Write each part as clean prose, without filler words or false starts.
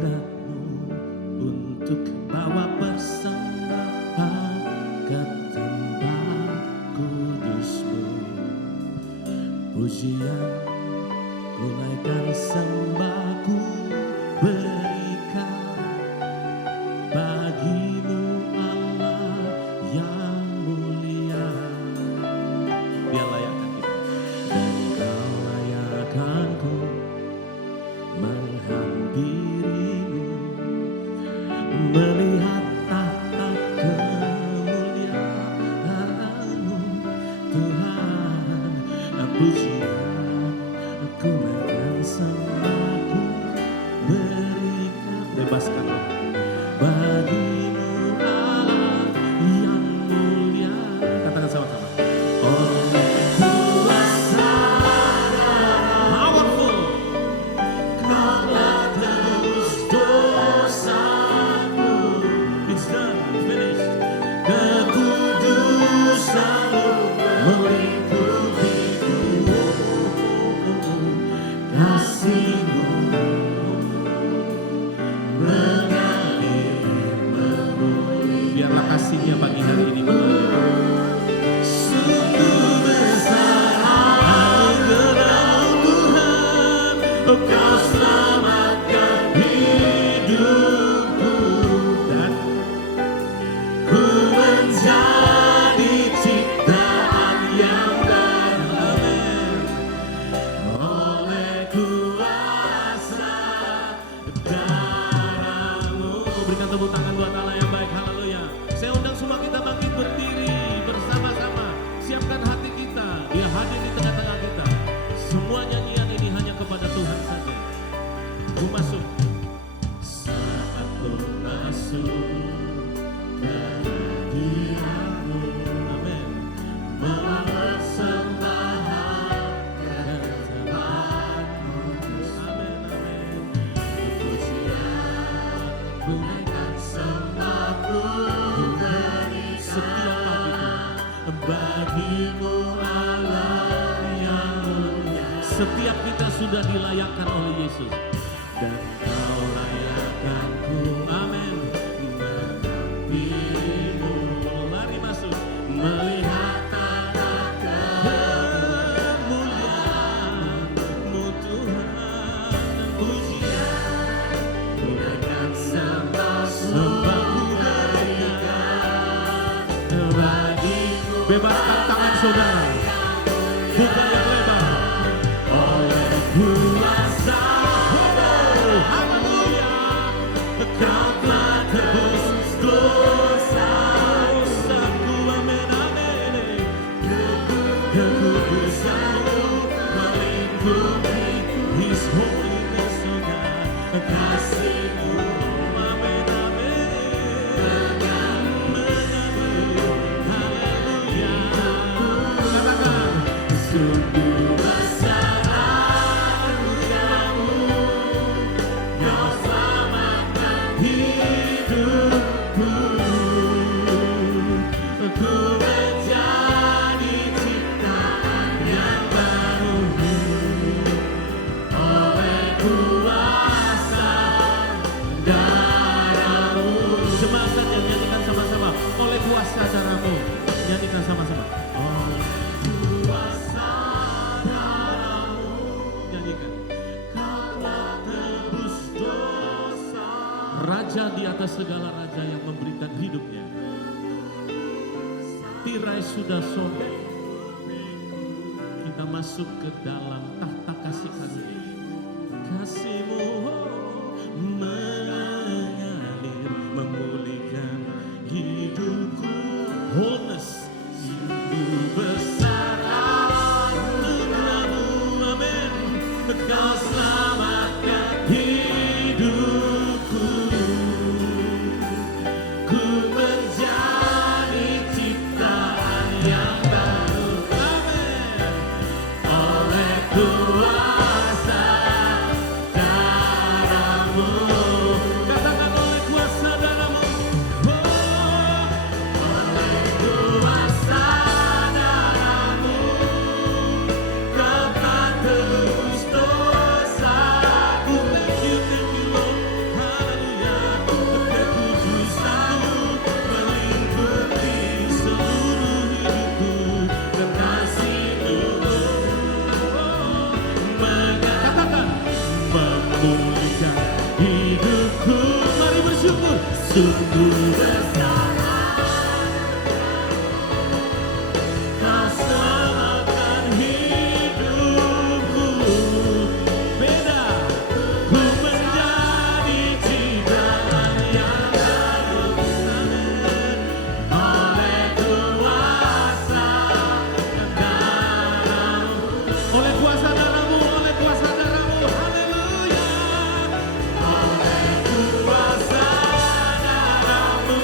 hadiratmu untuk bawa persembahan ke tempat kudusmu. Pujian kunaikan sembahku berikan bagimu Allah yang mulia. Dia layakkan kita. Dan kau layakkanku menghampirimu, melihat tahta kemuliaan-Mu Tuhan. Pujian kunaikan sembahku berikan, bebaskan bagimu Allah yang mulia. Katakan sama-sama. Oleh kuasa powerful, Kau telah tebus dosaku. It's done, finished. Kekudusan-Mu melingkupiku, kasih-Mu mengalir mengulik. Biarlah kasih-Nya pagi hari ini mengalir. Sungguh besar anugerah-Mu Tuhan, Kau selamatkan hidupku, dan ku menjadi ciptaan yang baru. Oleh kuasa darah-Mu. Berikan tepuk tangan buat Allah yang baik. Haleluya. Saya undang semua kita bangkit berdiri bersama-sama. Siapkan hati kita. Dia hadir di tengah-tengah kita. Semua nyanyian ini hanya kepada Tuhan saja. Ku masuk. Saat ku masuk ke hadirat-Mu. Amin. Bawa persembahan ke tempat kudus. Amin, amin. Pujian kunaikan sembahku setiap pagi bagimu Allah yang mulia. Setiap kita sudah dilayakkan oleh Yesus, dan Kau layakkanku, amin, menghampirimu. Mari masuk, melihat tata kemuliaan-Mu Tuhan. Pujian kunaikan sembahku berikan bagimu. Bebaskan tangan saudara, buka yang lebar. Oleh kuasa, haleluya, Kau telah tebus dosa-dosaku. Amin, amin. Kekudusan-Mu melingkupi, His holiness, oh God. Kasih-Mu, amin, amin, mengalir. Haleluya. Katakan, sungguh besar anugerah-Mu, Kau selamatkan hidupku. Ku menjadi ciptaan yang baru oleh kuasa darah-Mu. Jemaat saja nyanyikan sama-sama. Oleh kuasa darah-Mu. Nyanyikan sama-sama. Oleh kuasa darah-Mu. Nyanyikan. Kau telah tebus dosa. Raja di atas segala raja yang memberikan hidupnya. Tirai sudah sobek. Kita masuk ke dalam tahta kasih karunia. Kasih-Mu mengalir, memulihkan hidupku. Wholeness. Sungguh besar anugerah-Mu, amin. Kau selamatkan hidupku. Ku menjadi ciptaan yang baru, amin. Oleh kuasa sungguh besar, kau selamatkan hidupku. Beda, ku menjadi ciptaan yang baru, oleh kuasa darah-Mu, oleh kuasa darah-Mu, oleh kuasa darah-Mu, haleluya. Oleh kuasa darah-Mu,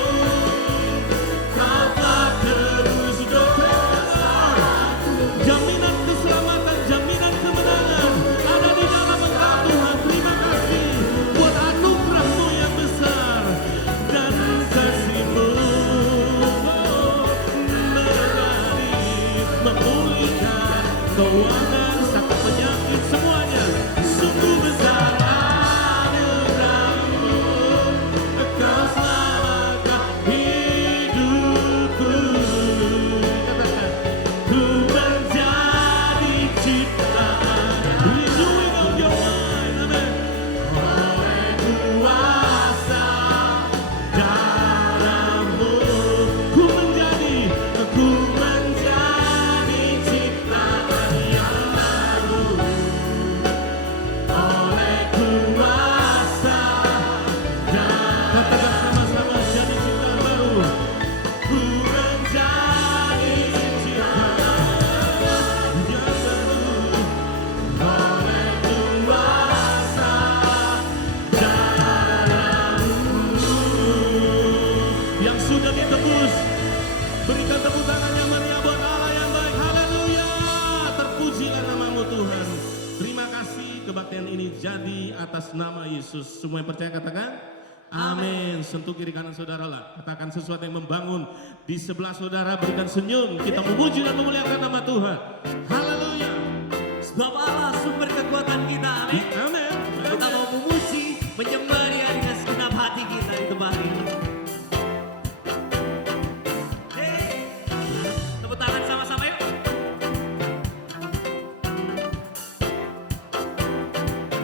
kau telah tebus dosa. Jaminan keselamatan, jaminan kemenangan ada di dalam Engkau Tuhan. Terima kasih buat anugerah-Mu yang besar dan kasih-Mu menjadi memulihkan keuangan, sakit, penyakit, semuanya. Sungguh besar anugerah-Mu, Kau selamatkan hidupku. Katakan, ku menjadi ciptaan. Renewing of your mind, amen. Oleh kuasa darah-Mu, ku menjadi ciptaan yang baru. Oleh kuasa darah, katakan sama-sama, jadi ciptaan baru. Ku menjadi ciptaan yang baru. Oleh kuasa darah-Mu yang sudah ditebus, berikan tepuk tangan yang meriah buat Allah yang baik. Haleluya, terpujilah nama-Mu Tuhan. Terima kasih, kebaktian ini jadi atas nama Yesus. Semua yang percaya katakan amin. Sentuh kiri kanan saudara lah, katakan sesuatu yang membangun di sebelah saudara. Berikan senyum, kita memuji dan memuliakan nama Tuhan. Haleluya. Sebab Allah sumber kekuatan kita, amin. Amin. Kita mau memuji, menyembah Dia dengan segenap hati kita di tempat ini. Hey, tepuk tangan sama-sama yuk.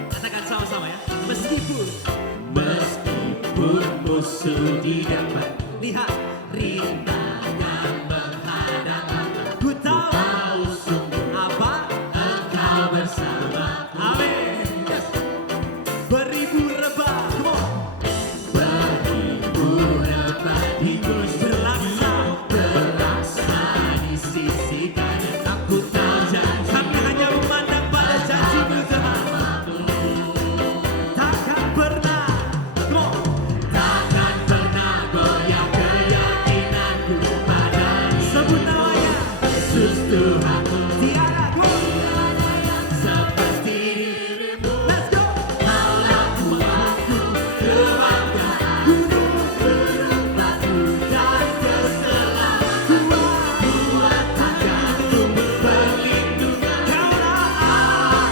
Katakan sama-sama ya. Meskipun musuh di depan, lihat rintangan menghadang, ku tahu sungguh apa Engkau bersama. amin. Yes. Beribu rebah, come on. Beribu rebah di berlaksa di sisi kanan. Aku tahu janji Kami hanya memandang pada janji-Mu Tuhan. Takkan pernah, come on. takkan pernah goyah keyakinanku padanya. Sebut namanya. Yesus Tuhanku, Tiada, come on. seperti dirimu. Let's go. Kaulah Tuhanku, kebanggaan, gunung batu dan keselamatan. Buat tanganku perlindungan, Kaulah Allah.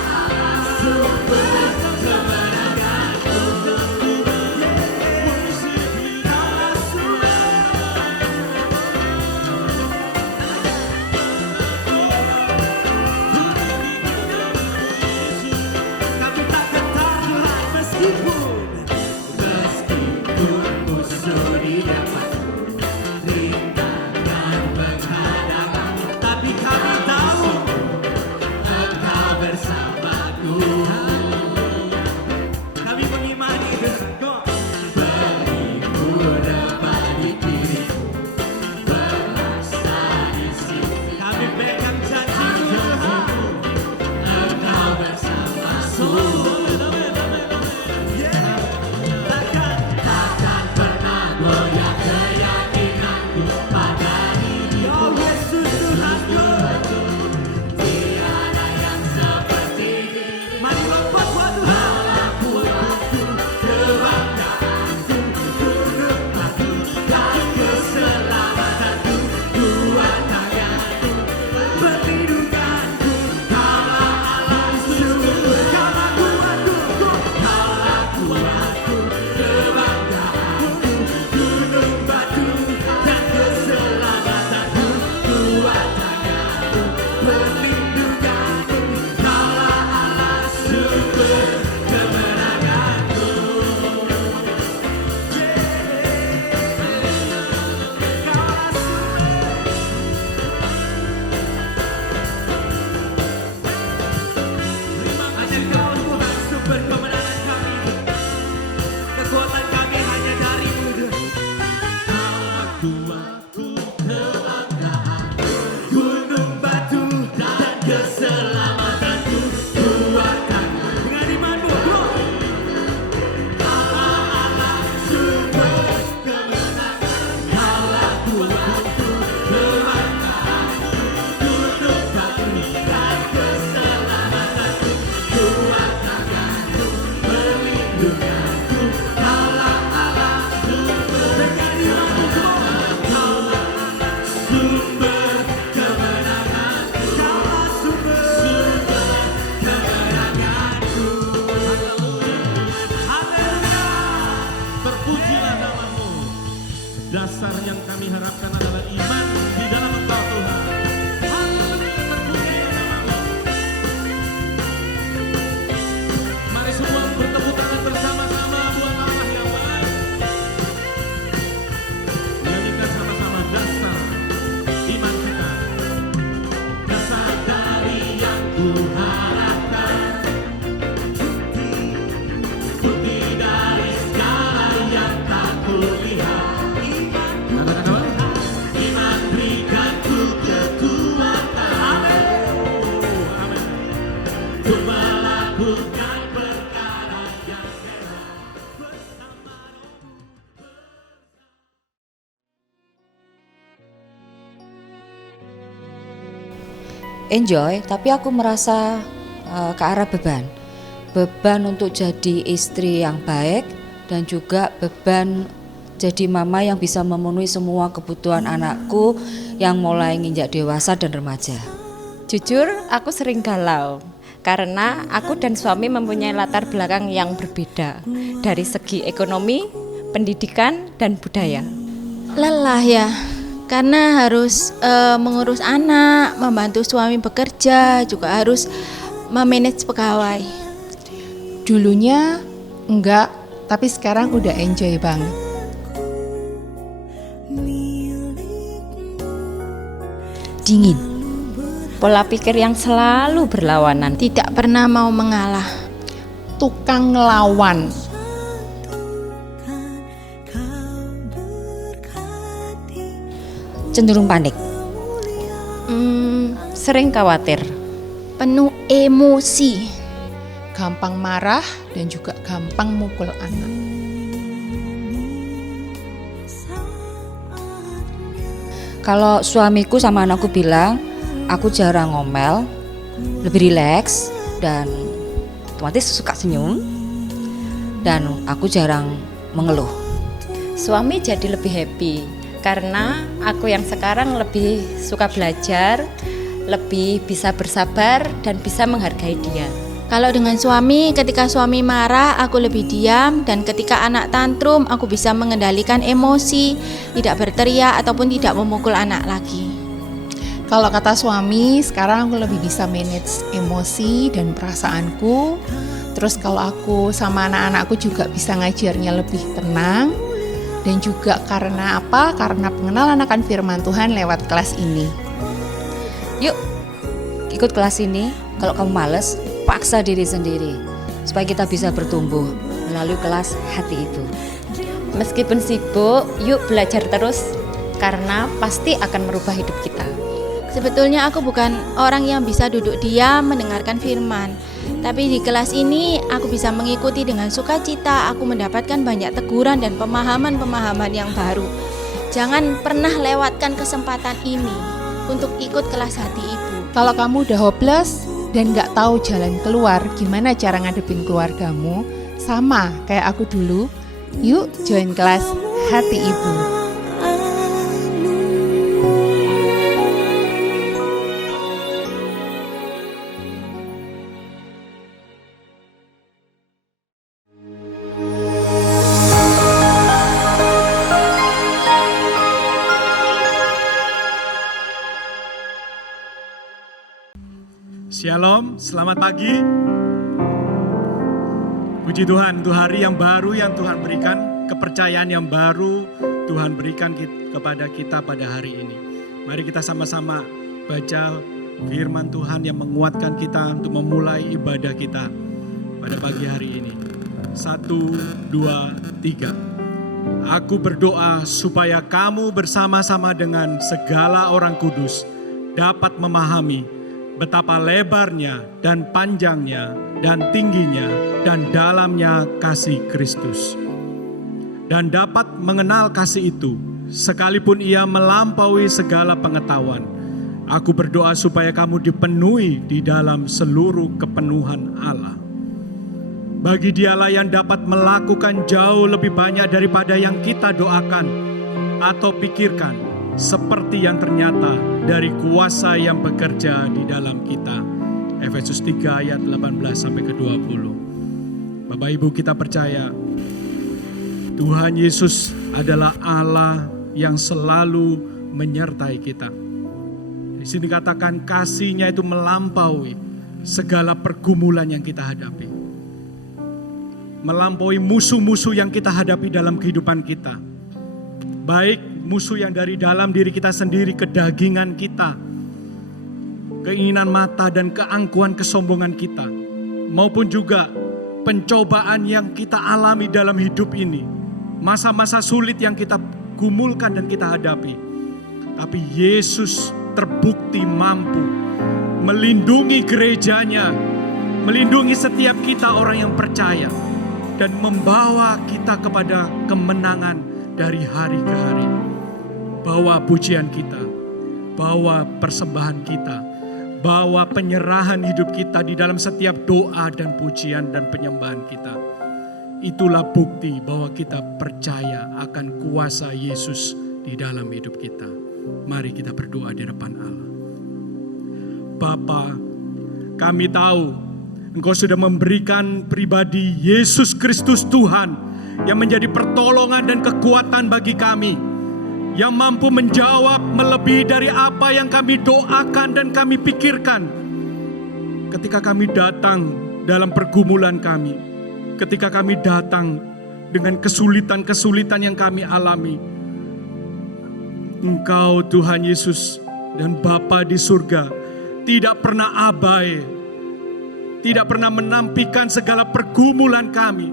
sumber kemenanganku. Kaulah sumber. Dasar yang kami harapkan adalah iman di dalam Engkau Tuhan. Haleluya, terpuji namamu. Mari semua bertepuk tangan bersama-sama buat Allah yang baik. Nyanyikan sama-sama dasar iman kita. Dasar dari yang kuharapkan, bukti dari segala yang tak kulihat. Iman berikanku kekuatan, amin, untuk melakukan perkara yang hebat bersamamu. Enjoy, tapi aku merasa ke arah beban untuk jadi istri yang baik dan juga beban jadi mama yang bisa memenuhi semua kebutuhan anakku yang mulai nginjak dewasa dan remaja. Jujur, aku sering galau karena aku dan suami mempunyai latar belakang yang berbeda dari segi ekonomi, pendidikan, dan budaya. Lelah ya, karena harus mengurus anak, membantu suami bekerja, juga harus memanage pegawai. Dulunya enggak, tapi sekarang udah enjoy banget. Dingin, Pola pikir yang selalu berlawanan. Tidak pernah mau mengalah. Tukang ngelawan. cenderung panik. Sering khawatir. Penuh emosi. Gampang marah dan juga gampang mukul anak. Kalau suamiku sama anakku bilang, aku jarang ngomel, lebih rileks dan otomatis suka senyum, dan aku jarang mengeluh. Suami jadi lebih happy karena aku yang sekarang lebih suka belajar, lebih bisa bersabar dan bisa menghargai dia. Kalau dengan suami, ketika suami marah, aku lebih diam, dan ketika anak tantrum, aku bisa mengendalikan emosi, tidak berteriak ataupun tidak memukul anak lagi. Kalau kata suami, sekarang aku lebih bisa manage emosi dan perasaanku. Terus kalau aku sama anak-anakku juga bisa ngajarnya lebih tenang. Dan juga karena apa? Karena pengenalan akan firman Tuhan lewat kelas ini. Yuk, ikut kelas ini. Kalau kamu males, paksa diri sendiri supaya kita bisa bertumbuh melalui kelas hati ibu. Meskipun sibuk, yuk belajar terus karena pasti akan merubah hidup kita. Sebetulnya aku bukan orang yang bisa duduk diam mendengarkan firman, tapi di kelas ini aku bisa mengikuti dengan sukacita. Aku mendapatkan banyak teguran dan pemahaman-pemahaman yang baru. Jangan pernah lewatkan kesempatan ini untuk ikut kelas hati ibu. Kalau kamu udah hopeless dan gak tahu jalan keluar, gimana cara ngadepin keluargamu, sama kayak aku dulu, yuk join kelas hati ibu. Shalom, selamat pagi. Puji Tuhan untuk hari yang baru yang Tuhan berikan, kepercayaan yang baru Tuhan berikan kepada kita pada hari ini. Mari kita sama-sama baca firman Tuhan yang menguatkan kita untuk memulai ibadah kita pada pagi hari ini. 1, 2, 3. Aku berdoa supaya kamu bersama-sama dengan segala orang kudus dapat memahami betapa lebarnya dan panjangnya dan tingginya dan dalamnya kasih Kristus. Dan dapat mengenal kasih itu sekalipun ia melampaui segala pengetahuan. Aku berdoa supaya kamu dipenuhi di dalam seluruh kepenuhan Allah. Bagi dialah yang dapat melakukan jauh lebih banyak daripada yang kita doakan atau pikirkan, seperti yang ternyata dari kuasa yang bekerja di dalam kita. Efesus 3 ayat 18 sampai ke 20. Bapak Ibu, kita percaya Tuhan Yesus adalah Allah yang selalu menyertai kita. Di sini katakan kasih-Nya itu melampaui segala pergumulan yang kita hadapi. Melampaui musuh-musuh yang kita hadapi dalam kehidupan kita. Baik musuh yang dari dalam diri kita sendiri, kedagingan kita, keinginan mata dan keangkuhan kesombongan kita, maupun juga pencobaan yang kita alami dalam hidup ini, masa-masa sulit yang kita gumulkan dan kita hadapi. Tapi Yesus terbukti mampu melindungi gerejanya, melindungi setiap kita orang yang percaya, dan membawa kita kepada kemenangan dari hari ke hari. Bawa pujian kita, bawa persembahan kita, bawa penyerahan hidup kita di dalam setiap doa dan pujian dan penyembahan kita. Itulah bukti bahwa kita percaya akan kuasa Yesus di dalam hidup kita. Mari kita berdoa di depan Allah. Bapa, kami tahu Engkau sudah memberikan pribadi Yesus Kristus Tuhan yang menjadi pertolongan dan kekuatan bagi kami, yang mampu menjawab melebihi dari apa yang kami doakan dan kami pikirkan. Ketika kami datang dalam pergumulan kami, ketika kami datang dengan kesulitan-kesulitan yang kami alami, Engkau Tuhan Yesus dan Bapa di surga tidak pernah abai, tidak pernah menampikan segala pergumulan kami.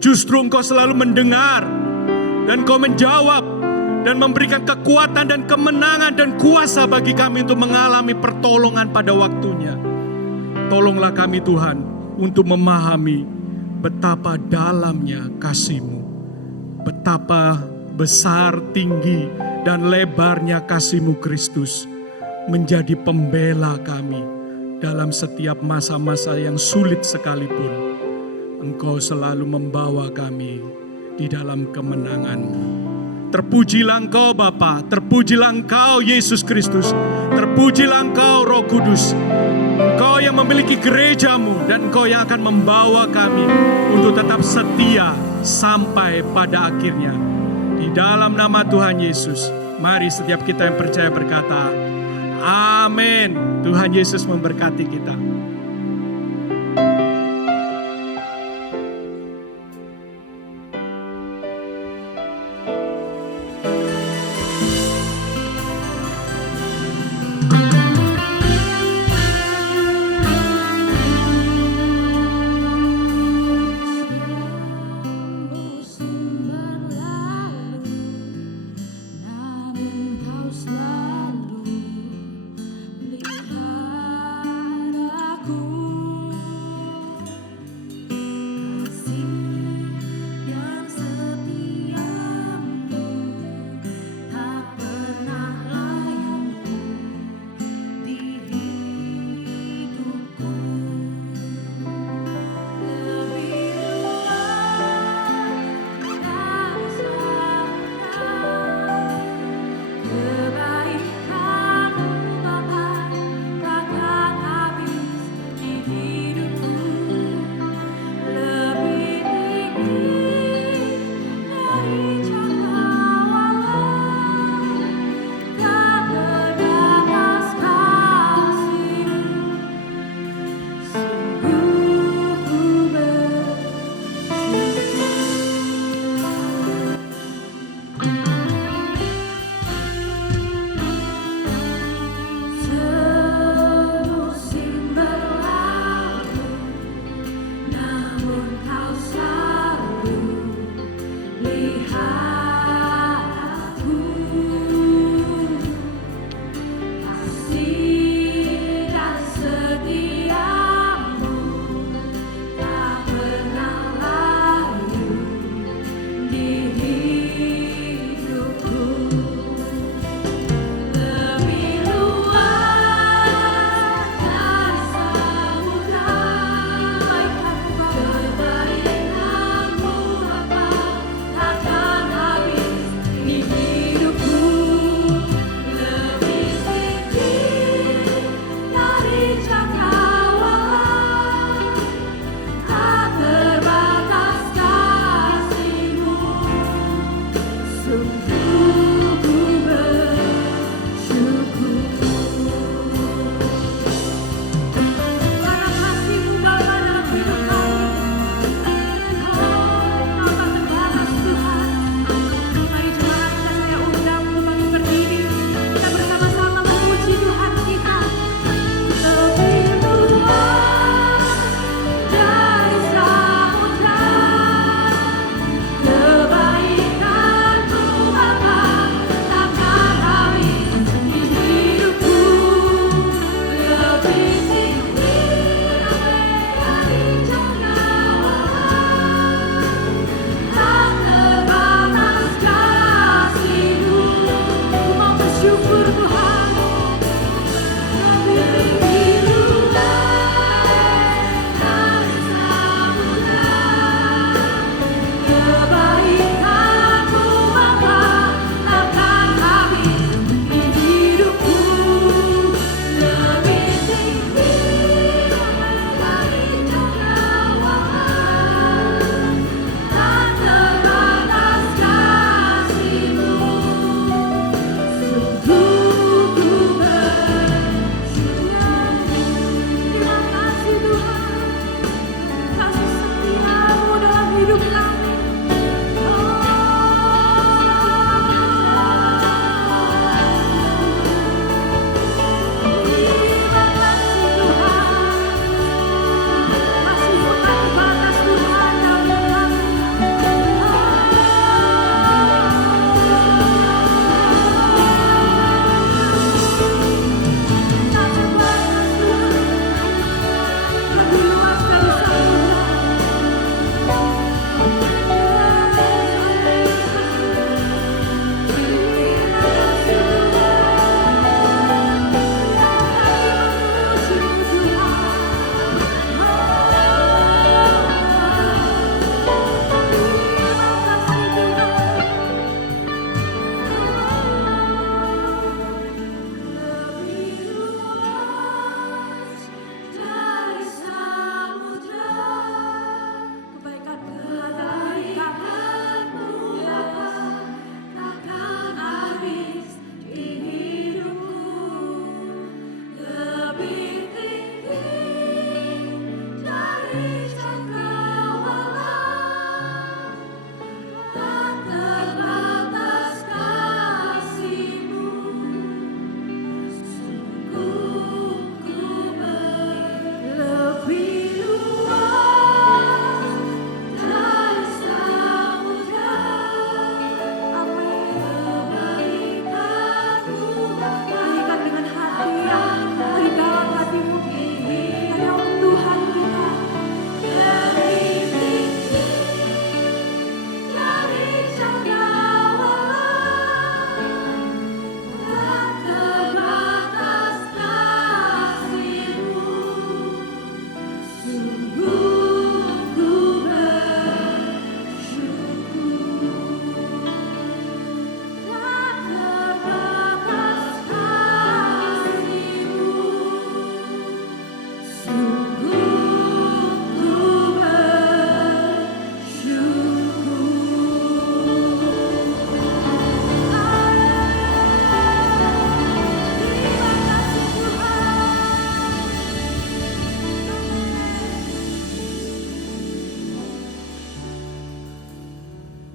Justru Engkau selalu mendengar dan Engkau menjawab dan memberikan kekuatan dan kemenangan dan kuasa bagi kami untuk mengalami pertolongan pada waktunya. Tolonglah kami Tuhan untuk memahami betapa dalamnya kasih-Mu, betapa besar, tinggi, dan lebarnya kasih-Mu Kristus menjadi pembela kami dalam setiap masa-masa yang sulit sekalipun. Engkau selalu membawa kami di dalam kemenangan-Mu. Terpujilah Engkau Bapa, terpujilah Engkau Yesus Kristus, terpujilah Engkau Roh Kudus. Engkau yang memiliki gereja-Mu dan Engkau yang akan membawa kami untuk tetap setia sampai pada akhirnya. Di dalam nama Tuhan Yesus, mari setiap kita yang percaya berkata, amin. Tuhan Yesus memberkati kita.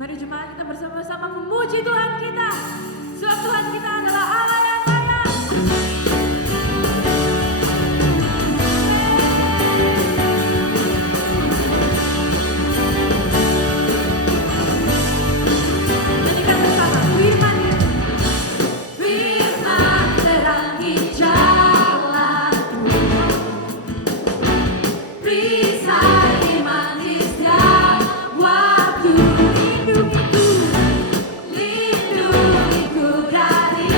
Mari jemaat kita bersama-sama memuji Tuhan kita. Sebab Tuhan kita adalah Allah yang layak. Nyanyikan bersama firman dia. Firman terangi jalanku, perisai manisnya waktu. Lindungiku dari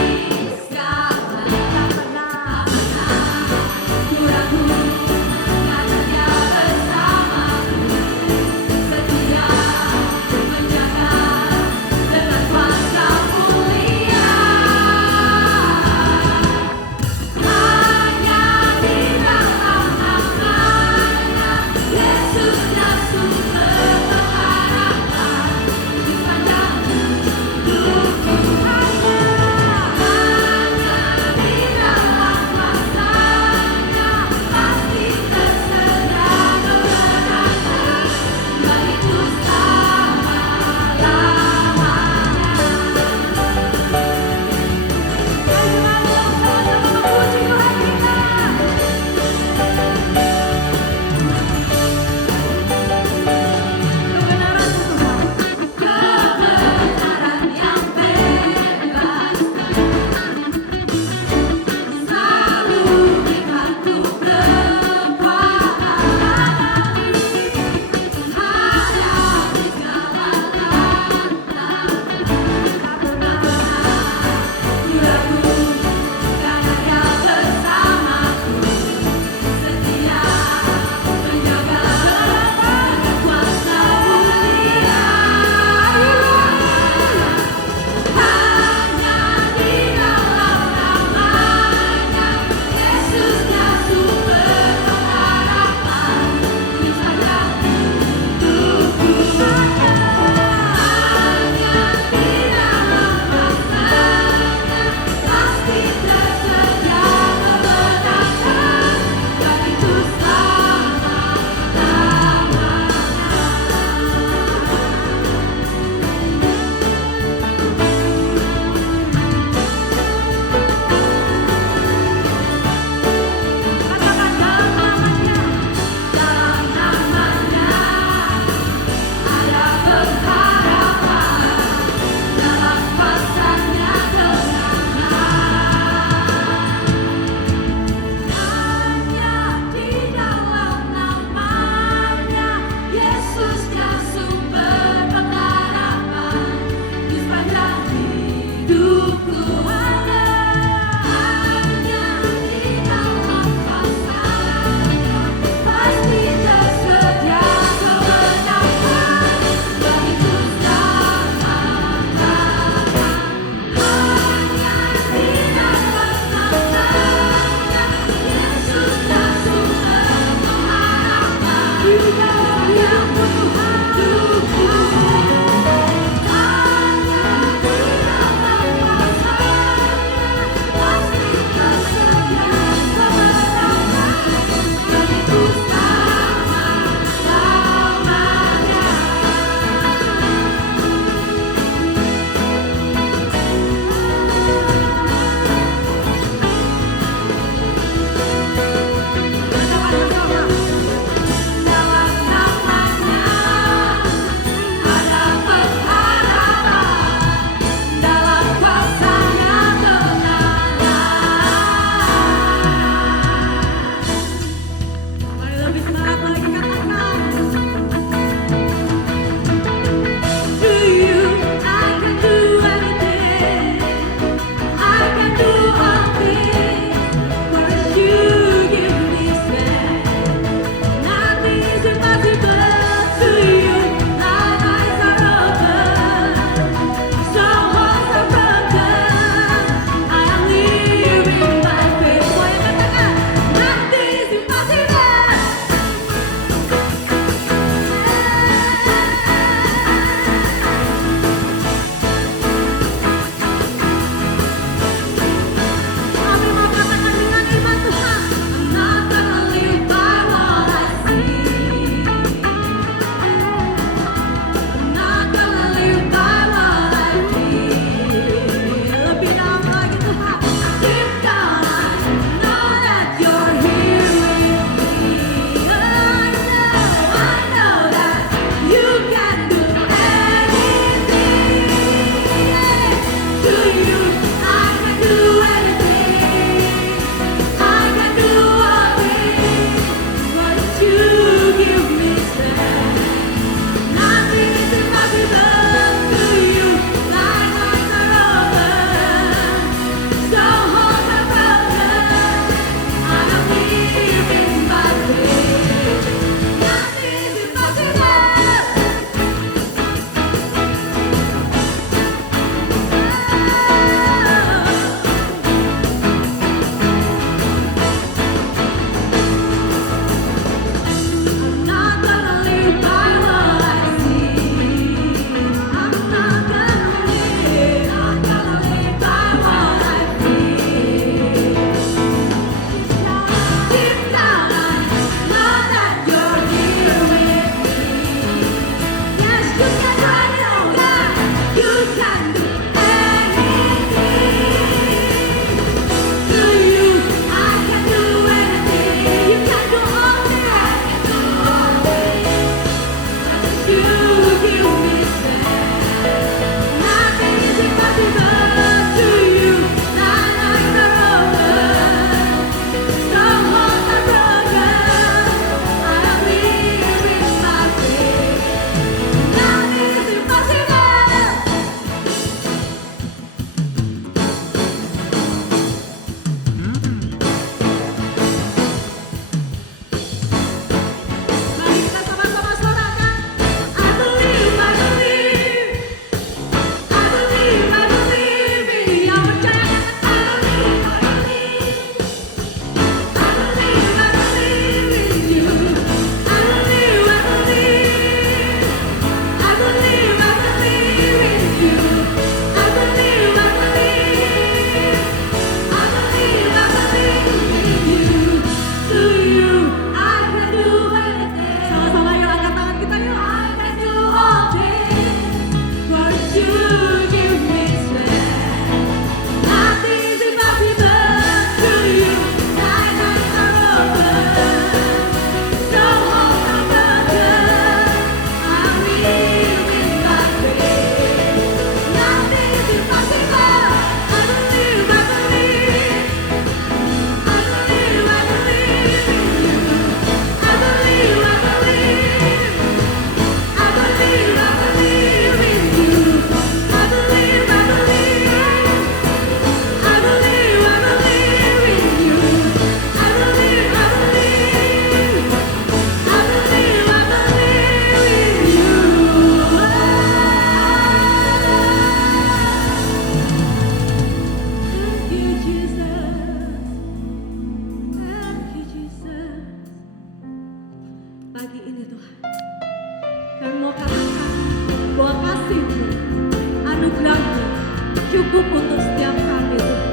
cukup untuk setiap kami Tuhan.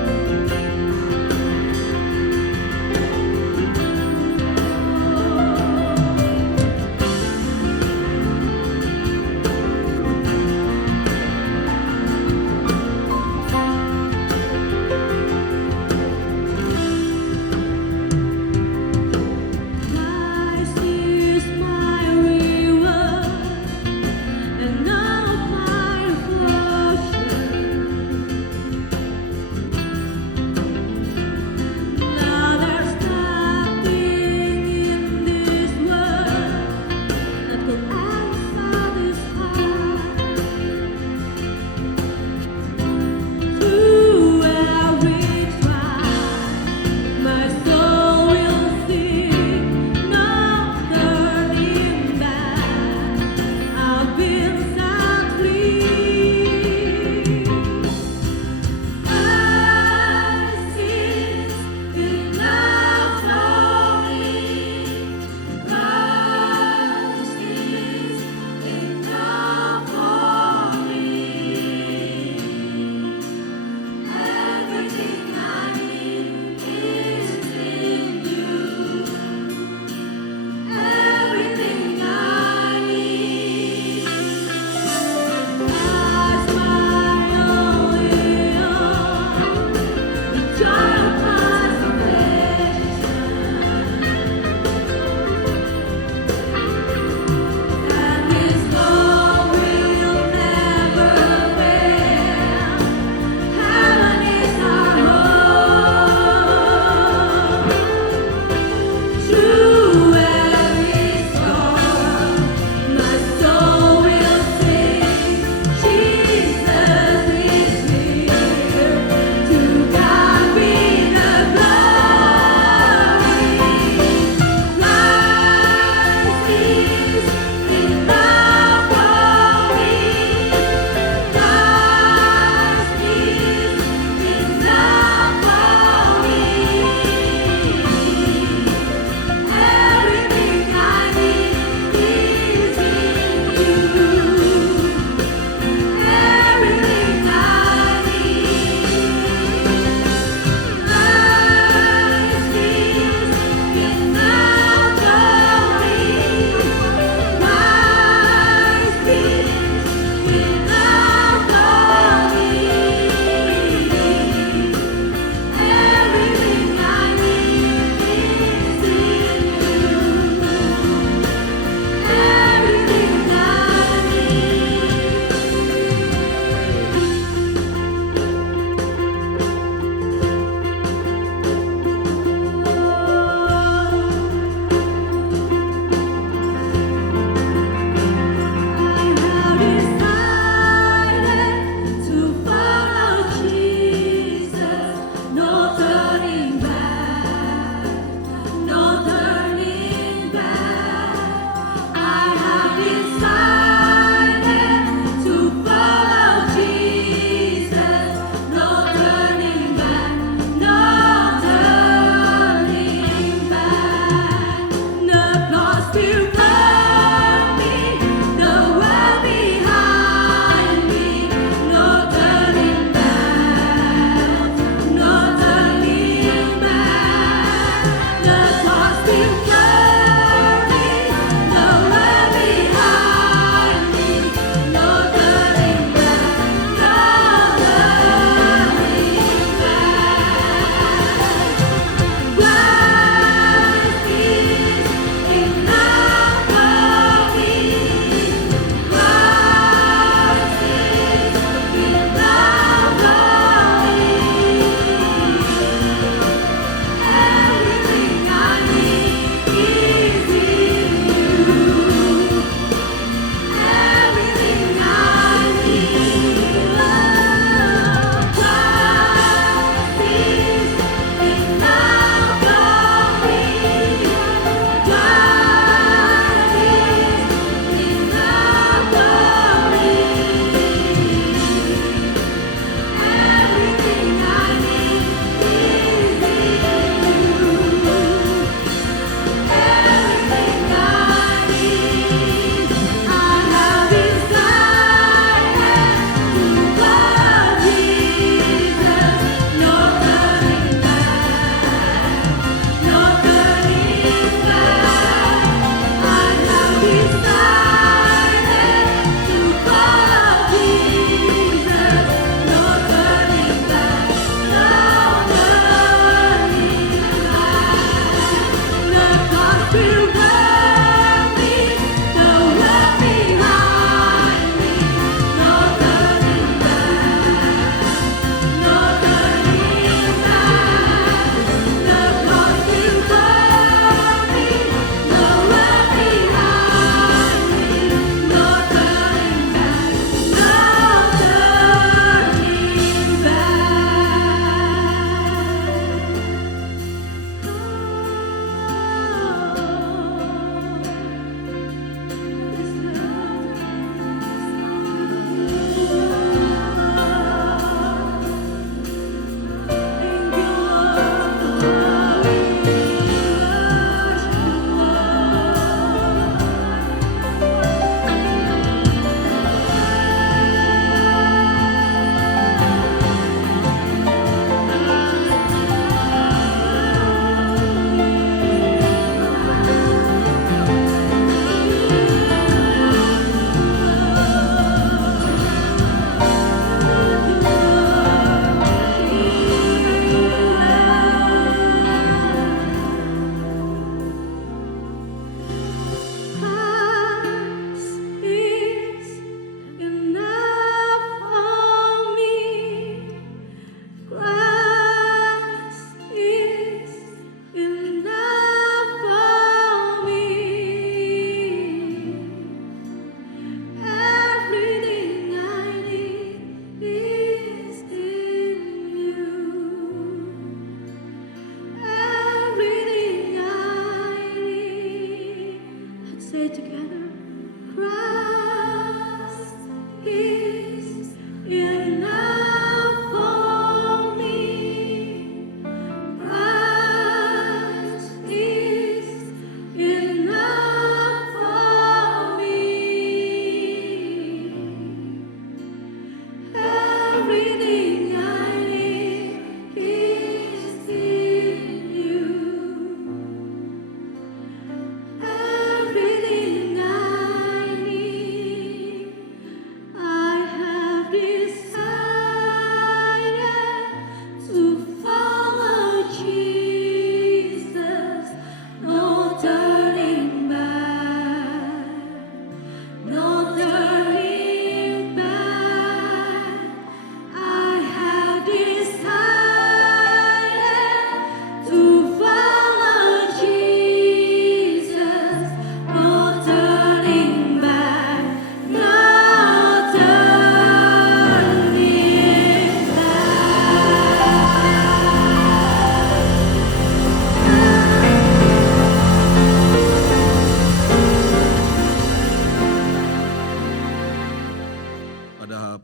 Christ is my river and now my portion.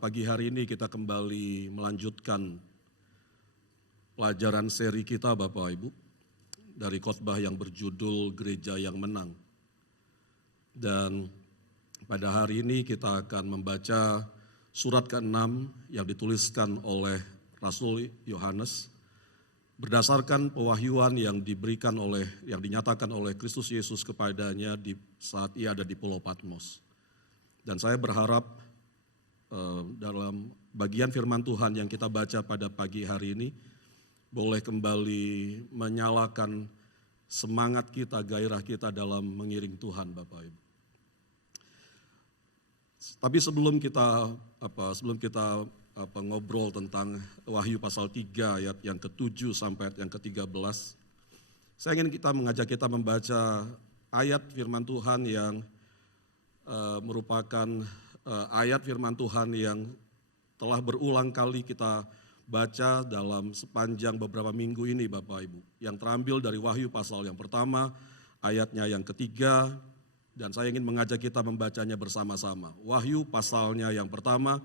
pagi hari ini kita kembali melanjutkan pelajaran seri kita Bapak Ibu dari khotbah yang berjudul Gereja yang Menang. Dan pada hari ini kita akan membaca surat ke-6 yang dituliskan oleh Rasul Yohanes berdasarkan pewahyuan yang dinyatakan oleh Kristus Yesus kepadanya di saat ia ada di Pulau Patmos. Dan saya berharap dalam bagian firman Tuhan yang kita baca pada pagi hari ini boleh kembali menyalakan semangat kita, gairah kita dalam mengiring Tuhan Bapak Ibu. Tapi sebelum kita ngobrol tentang Wahyu pasal 3 ayat yang ke-7 sampai ayat yang ke-13, saya ingin mengajak kita membaca ayat firman Tuhan yang merupakan ayat firman Tuhan yang telah berulang kali kita baca dalam sepanjang beberapa minggu ini Bapak Ibu. Yang terambil dari Wahyu pasal yang pertama, ayatnya yang ketiga, dan saya ingin mengajak kita membacanya bersama-sama. Wahyu pasalnya yang pertama,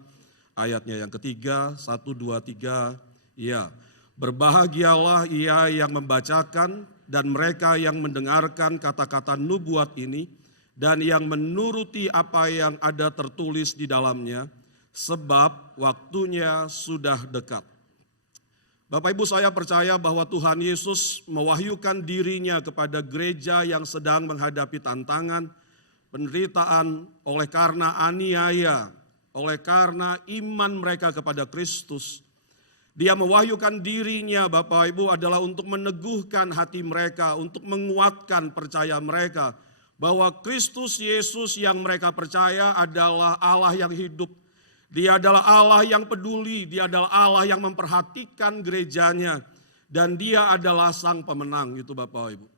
ayatnya yang ketiga, 1, 2, 3, ya. Berbahagialah ia yang membacakan dan mereka yang mendengarkan kata-kata nubuat ini, dan yang menuruti apa yang ada tertulis di dalamnya, sebab waktunya sudah dekat. Bapak Ibu, saya percaya bahwa Tuhan Yesus mewahyukan dirinya kepada gereja yang sedang menghadapi tantangan, penderitaan oleh karena aniaya, oleh karena iman mereka kepada Kristus. Dia mewahyukan dirinya Bapak Ibu adalah untuk meneguhkan hati mereka, untuk menguatkan percaya mereka, bahwa Kristus Yesus yang mereka percaya adalah Allah yang hidup. Dia adalah Allah yang peduli, dia adalah Allah yang memperhatikan gerejanya, dan dia adalah sang pemenang, itu Bapak Ibu.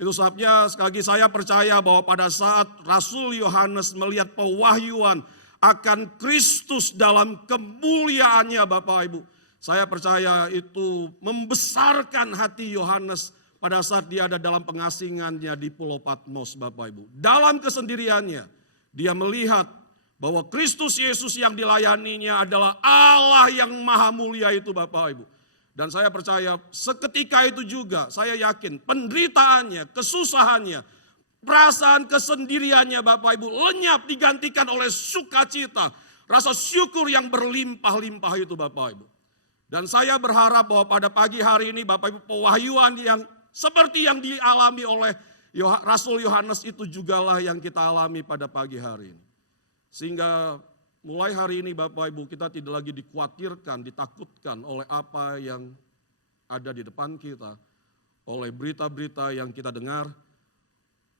Itu sebabnya sekali lagi saya percaya bahwa pada saat Rasul Yohanes melihat pewahyuan akan Kristus dalam kemuliaannya Bapak Ibu, saya percaya itu membesarkan hati Yohanes pada saat dia ada dalam pengasingannya di Pulau Patmos Bapak Ibu. Dalam kesendiriannya dia melihat bahwa Kristus Yesus yang dilayaninya adalah Allah yang maha mulia itu Bapak Ibu. Dan saya percaya seketika itu juga saya yakin penderitaannya, kesusahannya, perasaan kesendiriannya Bapak Ibu lenyap digantikan oleh sukacita, rasa syukur yang berlimpah-limpah itu Bapak Ibu. Dan saya berharap bahwa pada pagi hari ini Bapak Ibu pewahyuan yang seperti yang dialami oleh Rasul Yohanes itu jugalah yang kita alami pada pagi hari ini. Sehingga mulai hari ini Bapak Ibu kita tidak lagi dikhawatirkan, ditakutkan oleh apa yang ada di depan kita. Oleh berita-berita yang kita dengar,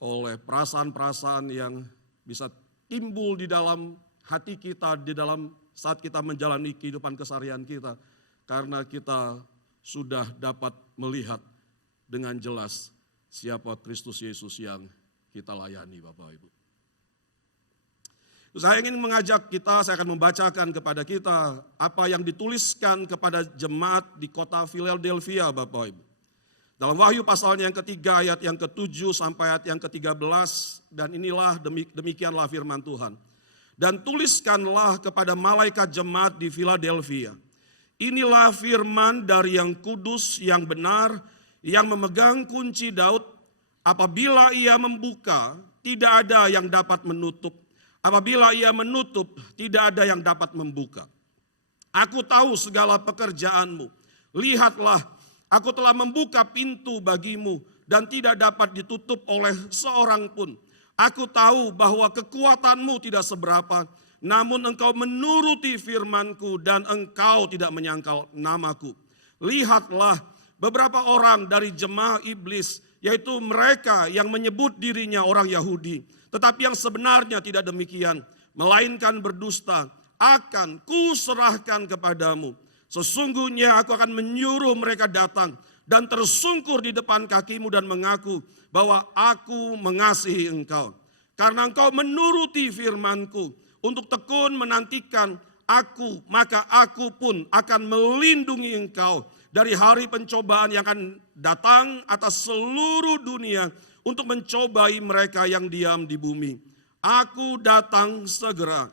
oleh perasaan-perasaan yang bisa timbul di dalam hati kita, di dalam saat kita menjalani kehidupan keseharian kita. Karena kita sudah dapat melihat dengan jelas siapa Kristus Yesus yang kita layani Bapak Ibu. Saya ingin mengajak kita, saya akan membacakan kepada kita apa yang dituliskan kepada jemaat di kota Philadelphia Bapak Ibu. Dalam Wahyu pasalnya yang ketiga ayat yang ke-7 sampai ayat yang ke-13, dan inilah demikianlah firman Tuhan. Dan tuliskanlah kepada malaikat jemaat di Philadelphia, inilah firman dari yang kudus, yang benar, yang memegang kunci Daud, apabila ia membuka, tidak ada yang dapat menutup. Apabila ia menutup, tidak ada yang dapat membuka. Aku tahu segala pekerjaanmu. Lihatlah, aku telah membuka pintu bagimu dan tidak dapat ditutup oleh seorang pun. Aku tahu bahwa kekuatanmu tidak seberapa, namun engkau menuruti firmanku dan engkau tidak menyangkal namaku. Lihatlah, beberapa orang dari jemaah iblis, yaitu mereka yang menyebut dirinya orang Yahudi, tetapi yang sebenarnya tidak demikian, melainkan berdusta, akan kuserahkan kepadamu. Sesungguhnya aku akan menyuruh mereka datang dan tersungkur di depan kakimu dan mengaku bahwa aku mengasihi engkau. Karena engkau menuruti firmanku untuk tekun menantikan aku, maka aku pun akan melindungi engkau dari hari pencobaan yang akan datang atas seluruh dunia untuk mencobai mereka yang diam di bumi. Aku datang segera.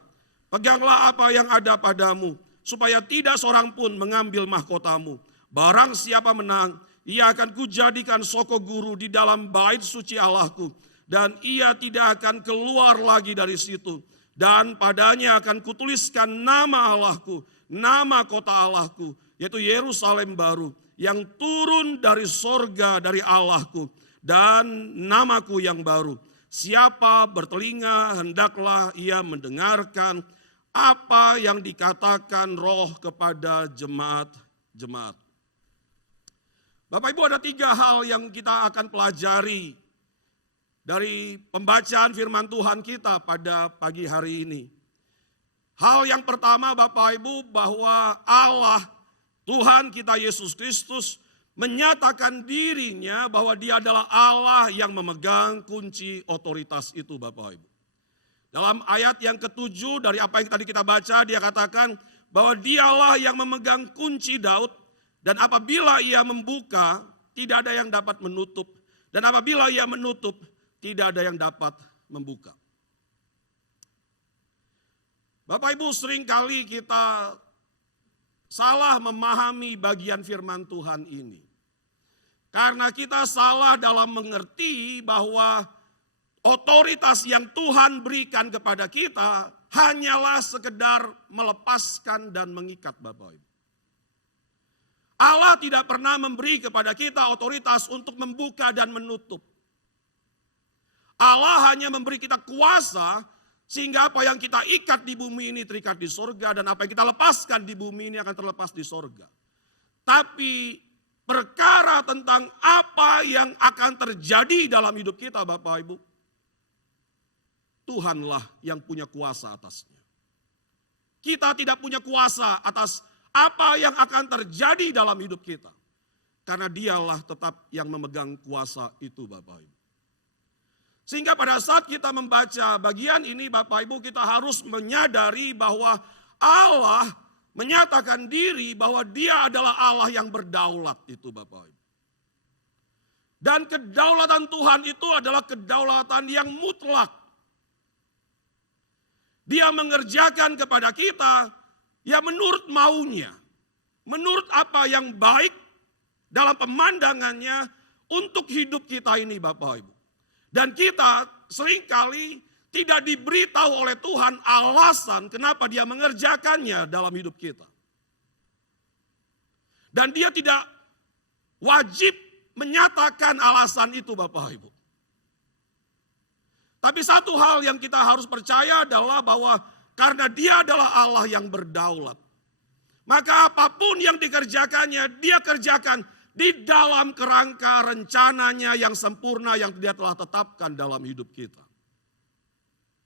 Peganglah apa yang ada padamu, supaya tidak seorang pun mengambil mahkotamu. Barang siapa menang, ia akan kujadikan soko guru di dalam bait suci Allahku, dan ia tidak akan keluar lagi dari situ. Dan padanya akan kutuliskan nama Allahku, nama kota Allahku, yaitu Yerusalem baru, yang turun dari sorga dari Allahku, dan namaku yang baru. Siapa bertelinga, hendaklah ia mendengarkan apa yang dikatakan Roh kepada jemaat-jemaat. Bapak Ibu, ada 3 hal yang kita akan pelajari dari pembacaan firman Tuhan kita pada pagi hari ini. Hal yang pertama Bapak Ibu, bahwa Allah, Tuhan kita Yesus Kristus, menyatakan dirinya bahwa Dia adalah Allah yang memegang kunci otoritas itu Bapak Ibu. Dalam ayat yang ke-7 dari apa yang tadi kita baca, dia katakan bahwa dialah yang memegang kunci Daud, dan apabila ia membuka, tidak ada yang dapat menutup. Dan apabila ia menutup, tidak ada yang dapat membuka. Bapak Ibu, seringkali kita salah memahami bagian firman Tuhan ini. Karena kita salah dalam mengerti bahwa otoritas yang Tuhan berikan kepada kita hanyalah sekedar melepaskan dan mengikat Bapak Ibu. Allah tidak pernah memberi kepada kita otoritas untuk membuka dan menutup. Allah hanya memberi kita kuasa sehingga apa yang kita ikat di bumi ini terikat di sorga, dan apa yang kita lepaskan di bumi ini akan terlepas di sorga. Tapi perkara tentang apa yang akan terjadi dalam hidup kita Bapak Ibu, Tuhanlah yang punya kuasa atasnya. Kita tidak punya kuasa atas apa yang akan terjadi dalam hidup kita. Karena dialah tetap yang memegang kuasa itu Bapak Ibu. Sehingga pada saat kita membaca bagian ini Bapak Ibu, kita harus menyadari bahwa Allah menyatakan diri bahwa Dia adalah Allah yang berdaulat itu Bapak Ibu. Dan kedaulatan Tuhan itu adalah kedaulatan yang mutlak. Dia mengerjakan kepada kita ya menurut maunya, menurut apa yang baik dalam pemandangannya untuk hidup kita ini Bapak Ibu. Dan kita seringkali tidak diberitahu oleh Tuhan alasan kenapa Dia mengerjakannya dalam hidup kita. Dan Dia tidak wajib menyatakan alasan itu Bapak Ibu. Tapi satu hal yang kita harus percaya adalah bahwa karena Dia adalah Allah yang berdaulat, maka apapun yang dikerjakannya, Dia kerjakan di dalam kerangka rencananya yang sempurna yang Dia telah tetapkan dalam hidup kita.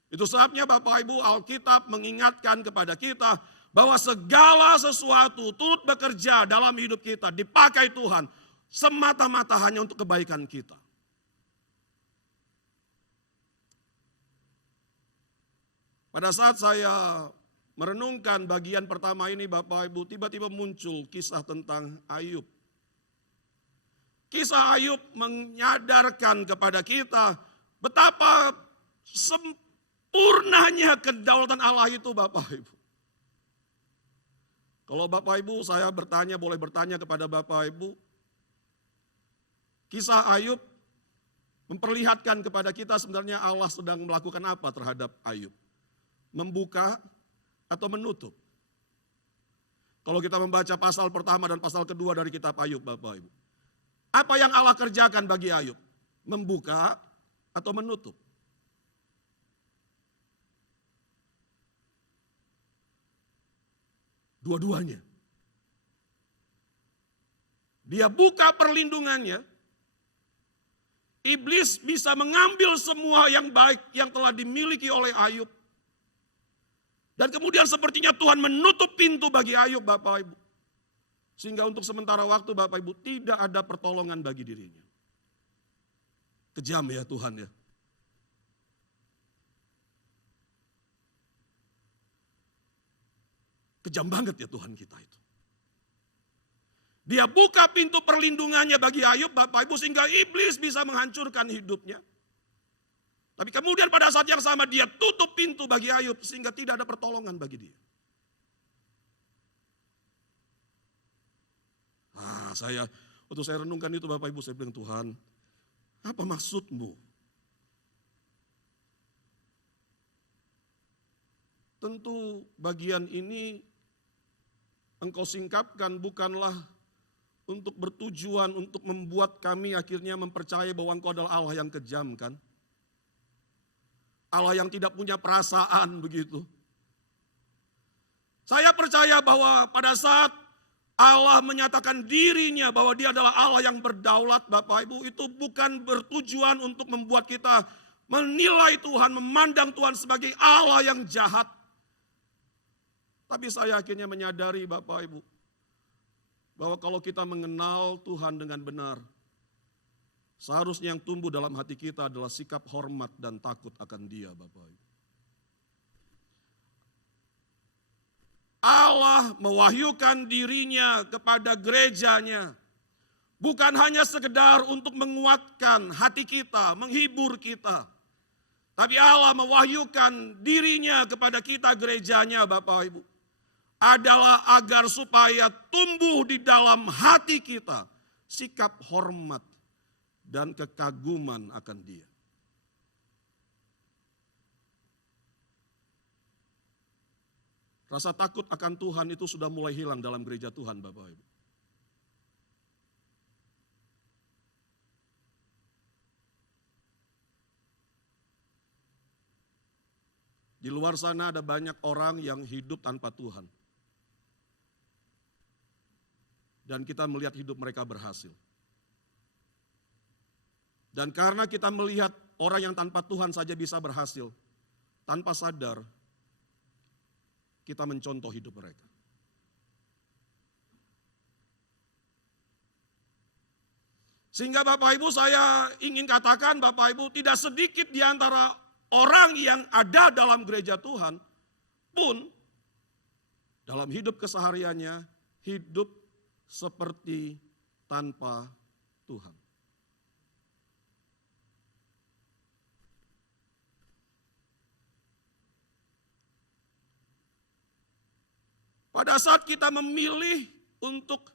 Itu sebabnya Bapak Ibu, Alkitab mengingatkan kepada kita bahwa segala sesuatu turut bekerja dalam hidup kita, dipakai Tuhan semata-mata hanya untuk kebaikan kita. Pada saat saya merenungkan bagian pertama ini Bapak Ibu, tiba-tiba muncul kisah tentang Ayub. Kisah Ayub menyadarkan kepada kita betapa sempurnanya kedaulatan Allah itu Bapak Ibu. Kalau Bapak Ibu saya boleh bertanya kepada Bapak Ibu, kisah Ayub memperlihatkan kepada kita sebenarnya Allah sedang melakukan apa terhadap Ayub. Membuka atau menutup. Kalau kita membaca pasal pertama dan pasal kedua dari kitab Ayub Bapak Ibu. Apa yang Allah kerjakan bagi Ayub? Membuka atau menutup? Dua-duanya. Dia buka perlindungannya. Iblis bisa mengambil semua yang baik yang telah dimiliki oleh Ayub. Dan kemudian sepertinya Tuhan menutup pintu bagi Ayub Bapak Ibu. Sehingga untuk sementara waktu Bapak Ibu tidak ada pertolongan bagi dirinya. Kejam ya Tuhan ya. Kejam banget ya Tuhan kita itu. Dia buka pintu perlindungannya bagi Ayub Bapak Ibu sehingga iblis bisa menghancurkan hidupnya. Tapi kemudian pada saat yang sama dia tutup pintu bagi Ayub sehingga tidak ada pertolongan bagi dia. Waktu saya renungkan itu Bapak Ibu, saya bilang, Tuhan, apa maksudmu? Tentu bagian ini Engkau singkapkan bukanlah untuk bertujuan untuk membuat kami akhirnya mempercayai bahwa Engkau adalah Allah yang kejam, kan? Allah yang tidak punya perasaan begitu. Saya percaya bahwa pada saat Allah menyatakan dirinya bahwa dia adalah Allah yang berdaulat, Bapak Ibu, itu bukan bertujuan untuk membuat kita menilai Tuhan, memandang Tuhan sebagai Allah yang jahat. Tapi saya akhirnya menyadari Bapak Ibu, bahwa kalau kita mengenal Tuhan dengan benar, seharusnya yang tumbuh dalam hati kita adalah sikap hormat dan takut akan Dia, Bapak Ibu. Allah mewahyukan dirinya kepada gerejanya, bukan hanya sekedar untuk menguatkan hati kita, menghibur kita. Tapi Allah mewahyukan dirinya kepada kita gerejanya Bapak Ibu, adalah agar supaya tumbuh di dalam hati kita sikap hormat dan kekaguman akan Dia. Rasa takut akan Tuhan itu sudah mulai hilang dalam gereja Tuhan Bapak Ibu. Di luar sana ada banyak orang yang hidup tanpa Tuhan. Dan kita melihat hidup mereka berhasil. Dan karena kita melihat orang yang tanpa Tuhan saja bisa berhasil, tanpa sadar, kita mencontoh hidup mereka. Sehingga Bapak Ibu, saya ingin katakan Bapak Ibu, tidak sedikit di antara orang yang ada dalam gereja Tuhan pun dalam hidup kesehariannya hidup seperti tanpa Tuhan. Pada saat kita memilih untuk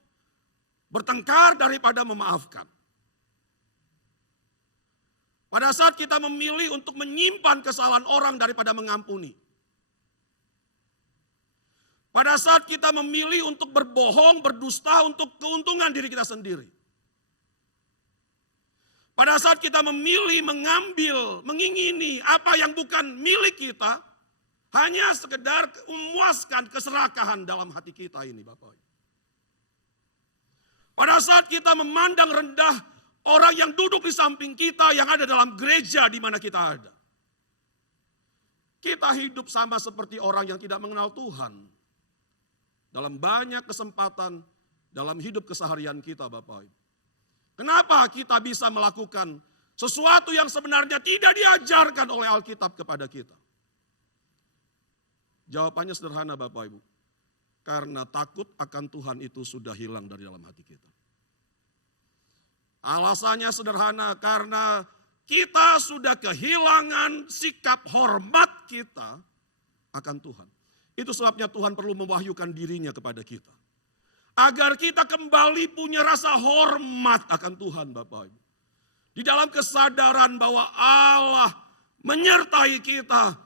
bertengkar daripada memaafkan. Pada saat kita memilih untuk menyimpan kesalahan orang daripada mengampuni. Pada saat kita memilih untuk berbohong, berdusta untuk keuntungan diri kita sendiri. Pada saat kita memilih mengambil, mengingini apa yang bukan milik kita, hanya sekedar memuaskan keserakahan dalam hati kita ini Bapak. Pada saat kita memandang rendah orang yang duduk di samping kita yang ada dalam gereja di mana kita ada. Kita hidup sama seperti orang yang tidak mengenal Tuhan. Dalam banyak kesempatan dalam hidup keseharian kita Bapak. Kenapa kita bisa melakukan sesuatu yang sebenarnya tidak diajarkan oleh Alkitab kepada kita? Jawabannya sederhana Bapak Ibu. Karena takut akan Tuhan itu sudah hilang dari dalam hati kita. Alasannya sederhana, karena kita sudah kehilangan sikap hormat kita akan Tuhan. Itu sebabnya Tuhan perlu mewahyukan dirinya kepada kita. Agar kita kembali punya rasa hormat akan Tuhan Bapak Ibu. Di dalam kesadaran bahwa Allah menyertai kita.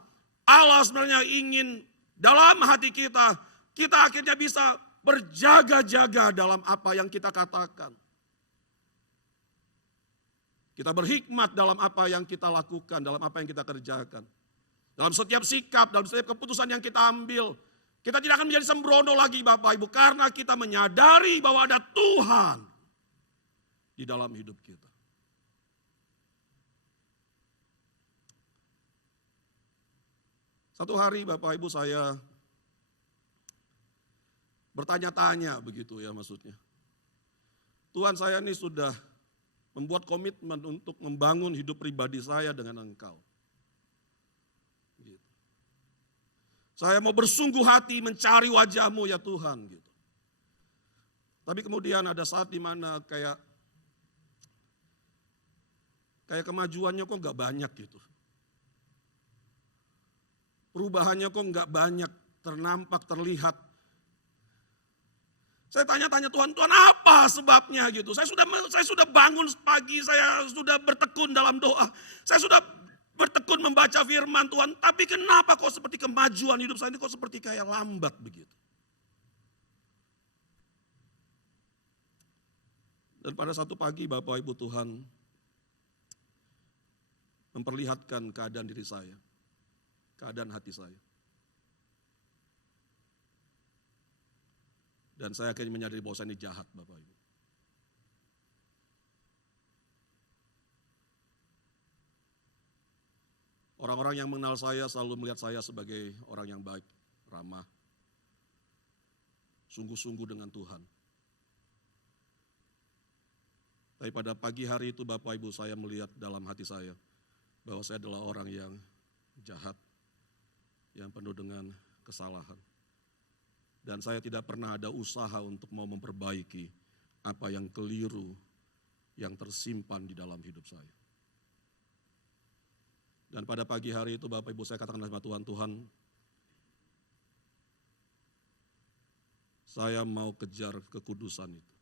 Allah sebenarnya ingin dalam hati kita, kita akhirnya bisa berjaga-jaga dalam apa yang kita katakan. Kita berhikmat dalam apa yang kita lakukan, dalam apa yang kita kerjakan. Dalam setiap sikap, dalam setiap keputusan yang kita ambil. Kita tidak akan menjadi sembrono lagi Bapak Ibu, karena kita menyadari bahwa ada Tuhan di dalam hidup kita. Satu hari Bapak Ibu saya bertanya-tanya begitu ya maksudnya. Tuhan, saya ini sudah membuat komitmen untuk membangun hidup pribadi saya dengan Engkau. Gitu. Saya mau bersungguh hati mencari wajah-Mu ya Tuhan. Gitu. Tapi kemudian ada saat di mana kayak kemajuannya kok gak banyak gitu. perubahannya kok nggak banyak, ternampak, terlihat. Saya tanya-tanya Tuhan apa sebabnya gitu. Saya sudah bangun pagi, saya sudah bertekun dalam doa. Saya sudah bertekun membaca firman Tuhan. Tapi kenapa kok seperti kemajuan hidup saya ini kok seperti kayak lambat begitu. Dan pada satu pagi Bapak Ibu Tuhan memperlihatkan keadaan diri saya, keadaan hati saya. Dan saya akhirnya menyadari bahwa saya ini jahat Bapak Ibu. Orang-orang yang mengenal saya selalu melihat saya sebagai orang yang baik, ramah, sungguh-sungguh dengan Tuhan. Tapi pada pagi hari itu Bapak Ibu saya melihat dalam hati saya bahwa saya adalah orang yang jahat, yang penuh dengan kesalahan. Dan saya tidak pernah ada usaha untuk mau memperbaiki apa yang keliru, yang tersimpan di dalam hidup saya. Dan pada pagi hari itu Bapak Ibu saya katakan sama Tuhan, Tuhan, saya mau kejar kekudusan itu.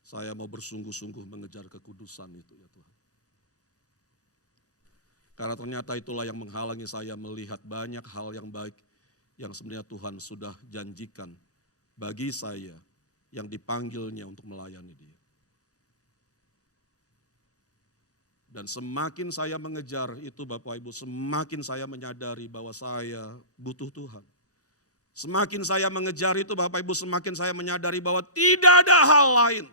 Saya mau bersungguh-sungguh mengejar kekudusan itu ya Tuhan. Karena ternyata itulah yang menghalangi saya melihat banyak hal yang baik yang sebenarnya Tuhan sudah janjikan bagi saya yang dipanggilnya untuk melayani Dia. Dan semakin saya mengejar itu Bapak Ibu, semakin saya menyadari bahwa saya butuh Tuhan. Semakin saya mengejar itu Bapak Ibu, semakin saya menyadari bahwa tidak ada hal lain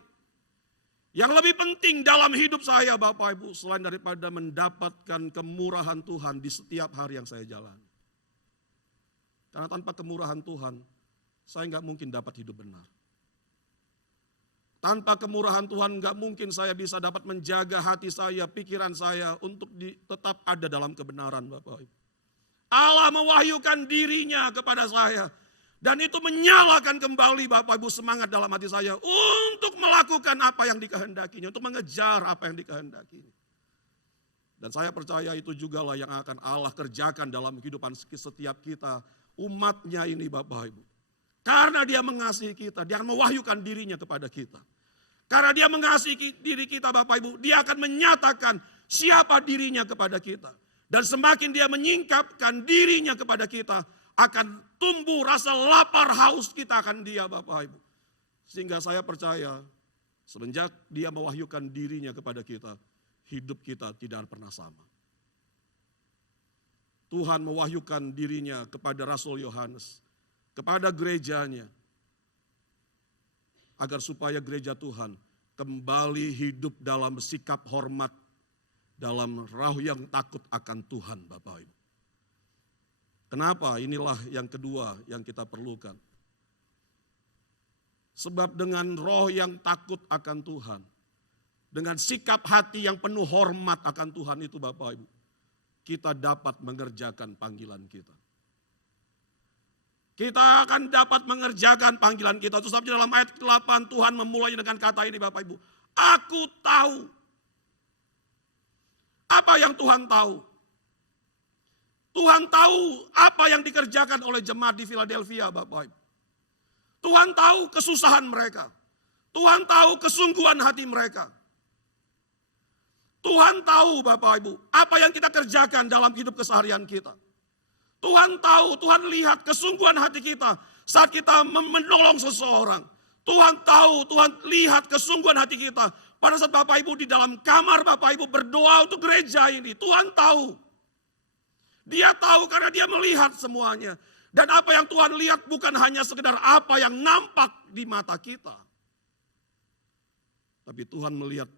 yang lebih penting dalam hidup saya Bapak Ibu, selain daripada mendapatkan kemurahan Tuhan di setiap hari yang saya jalani. Karena tanpa kemurahan Tuhan, saya nggak mungkin dapat hidup benar. Tanpa kemurahan Tuhan nggak mungkin saya bisa dapat menjaga hati saya, pikiran saya untuk tetap ada dalam kebenaran Bapak Ibu. Allah mewahyukan dirinya kepada saya. Dan itu menyalakan kembali Bapak Ibu semangat dalam hati saya untuk melakukan apa yang dikehendakinya, untuk mengejar apa yang dikehendakinya. Dan saya percaya itu juga lah yang akan Allah kerjakan dalam kehidupan setiap kita, umatnya ini Bapak Ibu. Karena Dia mengasihi kita, Dia akan mewahyukan dirinya kepada kita. Karena Dia mengasihi diri kita Bapak Ibu, Dia akan menyatakan siapa dirinya kepada kita. Dan semakin Dia menyingkapkan dirinya kepada kita, akan tumbuh rasa lapar haus kita akan Dia Bapak Ibu. Sehingga saya percaya semenjak Dia mewahyukan dirinya kepada kita, hidup kita tidak pernah sama. Tuhan mewahyukan dirinya kepada Rasul Yohanes, kepada gerejanya, agar supaya gereja Tuhan kembali hidup dalam sikap hormat, dalam roh yang takut akan Tuhan Bapak Ibu. Kenapa? Inilah yang kedua yang kita perlukan. Sebab dengan roh yang takut akan Tuhan, dengan sikap hati yang penuh hormat akan Tuhan itu Bapak Ibu, kita dapat mengerjakan panggilan kita. Kita akan dapat mengerjakan panggilan kita. Sebab dalam ayat 8 Tuhan memulai dengan kata ini Bapak Ibu. Aku tahu. Apa yang Tuhan tahu? Tuhan tahu apa yang dikerjakan oleh jemaat di Philadelphia Bapak Ibu. Tuhan tahu kesusahan mereka. Tuhan tahu kesungguhan hati mereka. Tuhan tahu Bapak Ibu apa yang kita kerjakan dalam hidup keseharian kita. Tuhan tahu, Tuhan lihat kesungguhan hati kita saat kita menolong seseorang. Tuhan tahu, Tuhan lihat kesungguhan hati kita pada saat Bapak Ibu di dalam kamar Bapak Ibu berdoa untuk gereja ini. Tuhan tahu. Dia tahu karena Dia melihat semuanya. Dan apa yang Tuhan lihat bukan hanya sekedar apa yang nampak di mata kita. Tapi Tuhan melihat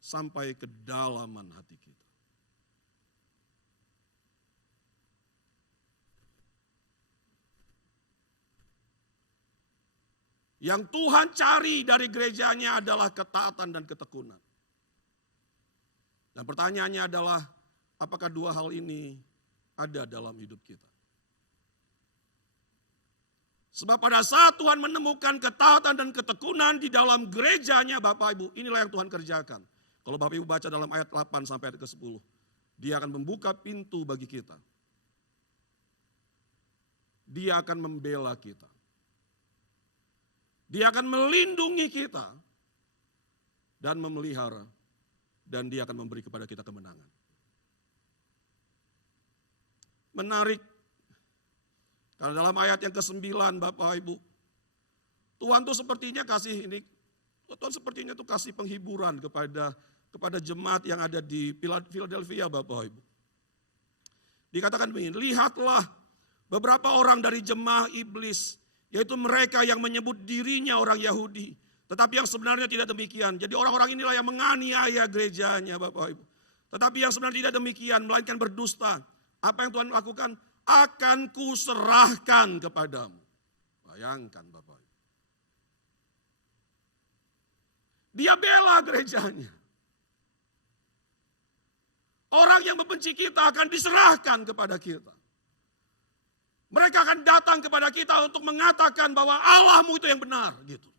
sampai kedalaman hati kita. Yang Tuhan cari dari gerejanya adalah ketaatan dan ketekunan. Dan pertanyaannya adalah, apakah dua hal ini ada dalam hidup kita? Sebab pada saat Tuhan menemukan ketaatan dan ketekunan di dalam gerejanya Bapak Ibu, inilah yang Tuhan kerjakan. Kalau Bapak Ibu baca dalam ayat 8 sampai ayat ke-10. Dia akan membuka pintu bagi kita. Dia akan membela kita. Dia akan melindungi kita dan memelihara, dan dia akan memberi kepada kita kemenangan. Menarik, karena dalam ayat yang ke-9 Bapak Ibu, Tuhan tuh sepertinya kasih ini, Tuhan sepertinya tuh kasih penghiburan kepada jemaat yang ada di Philadelphia Bapak Ibu. Dikatakan begini, lihatlah beberapa orang dari jemaah iblis, yaitu mereka yang menyebut dirinya orang Yahudi, tetapi yang sebenarnya tidak demikian. Jadi orang-orang inilah yang menganiaya gerejanya Bapak Ibu. Tetapi yang sebenarnya tidak demikian, melainkan berdusta. Apa yang Tuhan lakukan? Akan kuserahkan kepadamu. Bayangkan Bapak Ibu. Dia bela gerejanya. Orang yang membenci kita akan diserahkan kepada kita. Mereka akan datang kepada kita untuk mengatakan bahwa Allahmu itu yang benar. Gitu.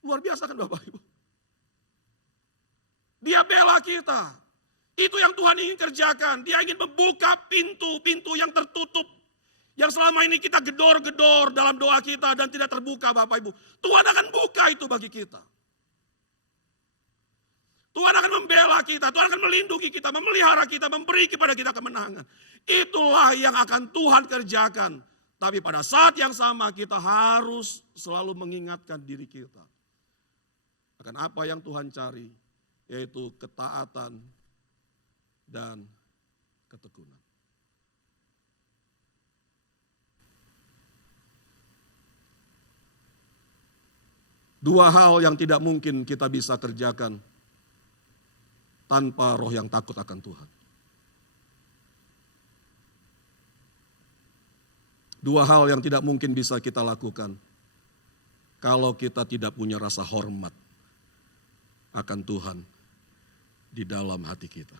Luar biasa kan Bapak Ibu. Dia bela kita. Itu yang Tuhan ingin kerjakan. Dia ingin membuka pintu-pintu yang tertutup. Yang selama ini kita gedor-gedor dalam doa kita dan tidak terbuka Bapak Ibu. Tuhan akan buka itu bagi kita. Tuhan akan membela kita, Tuhan akan melindungi kita, memelihara kita, memberi kepada kita kemenangan. Itulah yang akan Tuhan kerjakan. Tapi pada saat yang sama kita harus selalu mengingatkan diri kita akan apa yang Tuhan cari, yaitu ketaatan dan ketekunan. Dua hal yang tidak mungkin kita bisa kerjakan tanpa roh yang takut akan Tuhan. Dua hal yang tidak mungkin bisa kita lakukan kalau kita tidak punya rasa hormat akan Tuhan di dalam hati kita.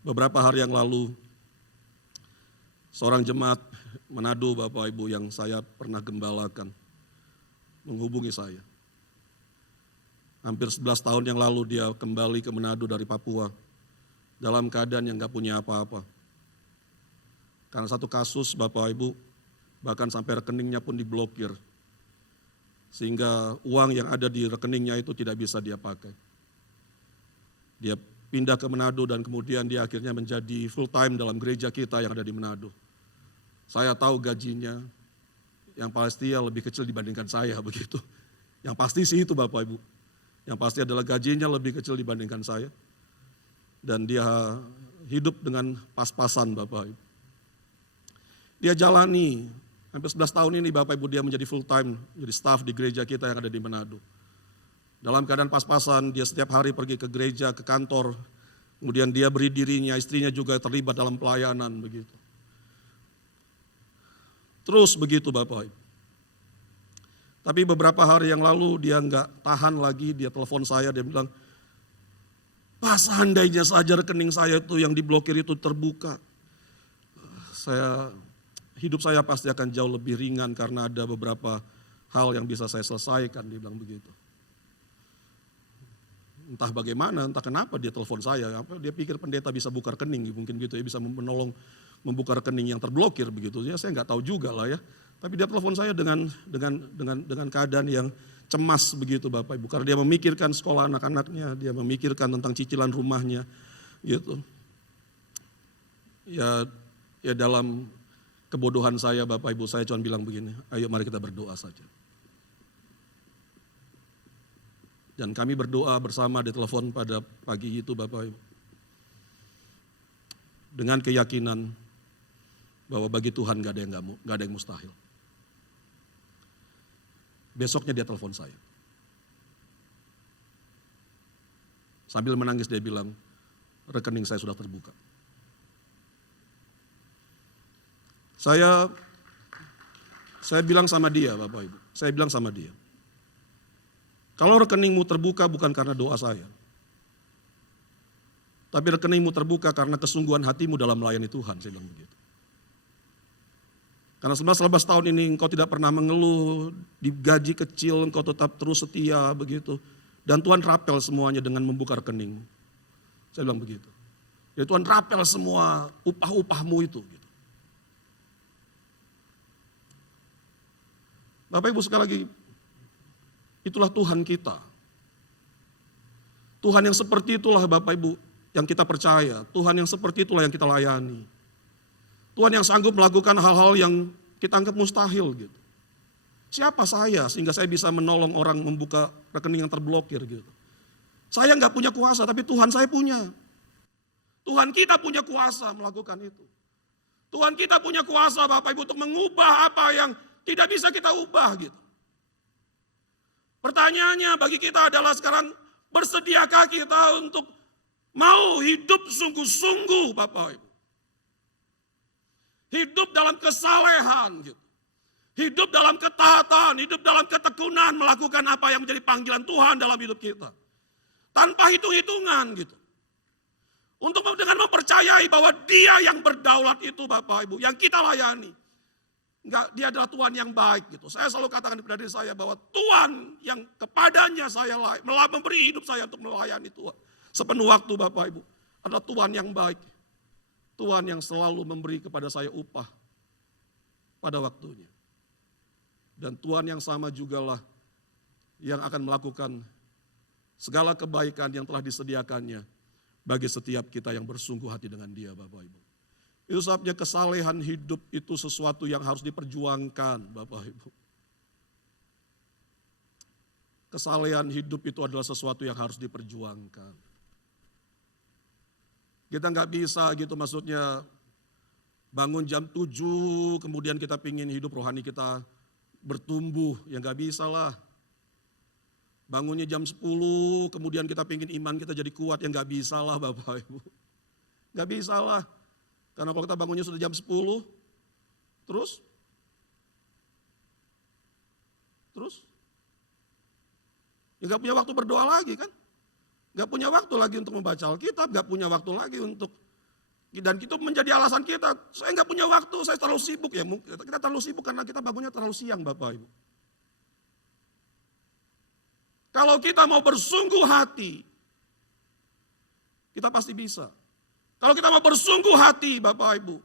Beberapa hari yang lalu, seorang jemaat Manado Bapak Ibu yang saya pernah gembalakan menghubungi saya. Hampir 11 tahun yang lalu dia kembali ke Manado dari Papua dalam keadaan yang gak punya apa-apa. Karena satu kasus Bapak Ibu, bahkan sampai rekeningnya pun diblokir. Sehingga uang yang ada di rekeningnya itu tidak bisa dia pakai. Dia pindah ke Manado dan kemudian dia akhirnya menjadi full time dalam gereja kita yang ada di Manado. Saya tahu gajinya, yang pasti lebih kecil dibandingkan saya begitu. Yang pasti sih itu Bapak Ibu. Yang pasti adalah gajinya lebih kecil dibandingkan saya. Dan dia hidup dengan pas-pasan Bapak Ibu. Dia jalani hampir 11 tahun ini Bapak Ibu dia menjadi full time, jadi staff di gereja kita yang ada di Manado. Dalam keadaan pas-pasan dia setiap hari pergi ke gereja, ke kantor. Kemudian dia beri dirinya, istrinya juga terlibat dalam pelayanan begitu. Terus begitu Bapak Ibu. Tapi beberapa hari yang lalu dia nggak tahan lagi, dia telepon saya, dia bilang, "Pak, seandainya saja rekening saya itu yang diblokir itu terbuka, hidup saya pasti akan jauh lebih ringan karena ada beberapa hal yang bisa saya selesaikan," dia bilang begitu. Entah bagaimana, entah kenapa dia telepon saya, dia pikir pendeta bisa buka rekening, mungkin gitu ya, bisa menolong membuka rekening yang terblokir begitu. Ya saya nggak tahu juga lah ya. Tapi dia telepon saya dengan keadaan yang cemas begitu Bapak Ibu. Karena dia memikirkan sekolah anak-anaknya, dia memikirkan tentang cicilan rumahnya gitu. Ya dalam kebodohan saya Bapak Ibu, saya cuma bilang begini, ayo mari kita berdoa saja. Dan kami berdoa bersama di telepon pada pagi itu Bapak Ibu. Dengan keyakinan bahwa bagi Tuhan gak ada yang mustahil. Besoknya dia telepon saya. Sambil menangis dia bilang, rekening saya sudah terbuka. Saya bilang sama dia Bapak Ibu, saya bilang sama dia, kalau rekeningmu terbuka bukan karena doa saya, tapi rekeningmu terbuka karena kesungguhan hatimu dalam melayani Tuhan, saya bilang begitu. Karena 11 tahun ini engkau tidak pernah mengeluh, di gaji kecil engkau tetap terus setia begitu. Dan Tuhan rapel semuanya dengan membuka rekening. Saya bilang begitu. Jadi Tuhan rapel semua upah-upahmu itu. Gitu. Bapak Ibu sekali lagi, itulah Tuhan kita. Tuhan yang seperti itulah Bapak Ibu yang kita percaya. Tuhan yang seperti itulah yang kita layani. Tuhan yang sanggup melakukan hal-hal yang kita anggap mustahil gitu. Siapa saya sehingga saya bisa menolong orang membuka rekening yang terblokir gitu. Saya nggak punya kuasa tapi Tuhan saya punya. Tuhan kita punya kuasa melakukan itu. Tuhan kita punya kuasa Bapak Ibu untuk mengubah apa yang tidak bisa kita ubah gitu. Pertanyaannya bagi kita adalah sekarang, bersediakah kita untuk mau hidup sungguh-sungguh Bapak Ibu. Hidup dalam kesalehan gitu. Hidup dalam ketaatan, hidup dalam ketekunan, melakukan apa yang menjadi panggilan Tuhan dalam hidup kita. Tanpa hitung-hitungan gitu. Untuk dengan mempercayai bahwa Dia yang berdaulat itu Bapak Ibu, yang kita layani. Enggak, Dia adalah Tuhan yang baik gitu. Saya selalu katakan kepada diri saya bahwa Tuhan yang kepadanya saya memberi hidup saya untuk melayani Tuhan. Sepenuh waktu Bapak Ibu, adalah Tuhan yang baik. Tuhan yang selalu memberi kepada saya upah pada waktunya. Dan Tuhan yang sama jugalah yang akan melakukan segala kebaikan yang telah disediakannya bagi setiap kita yang bersungguh hati dengan Dia Bapak Ibu. Itu sebabnya kesalehan hidup itu sesuatu yang harus diperjuangkan Bapak Ibu. Kesalehan hidup itu adalah sesuatu yang harus diperjuangkan. Kita nggak bisa gitu maksudnya bangun jam 7 kemudian kita pingin hidup rohani kita bertumbuh. Ya nggak bisa lah. Bangunnya jam 10 kemudian kita pingin iman kita jadi kuat. Ya nggak bisa lah Bapak Ibu. Nggak bisa lah. Karena kalau kita bangunnya sudah jam 10 terus ya nggak punya waktu berdoa lagi kan. Gak punya waktu lagi untuk membaca Alkitab, gak punya waktu lagi untuk, dan itu menjadi alasan kita, saya gak punya waktu, saya terlalu sibuk ya, kita terlalu sibuk karena kita bangunnya terlalu siang Bapak Ibu. Kalau kita mau bersungguh hati, kita pasti bisa. Kalau kita mau bersungguh hati Bapak Ibu,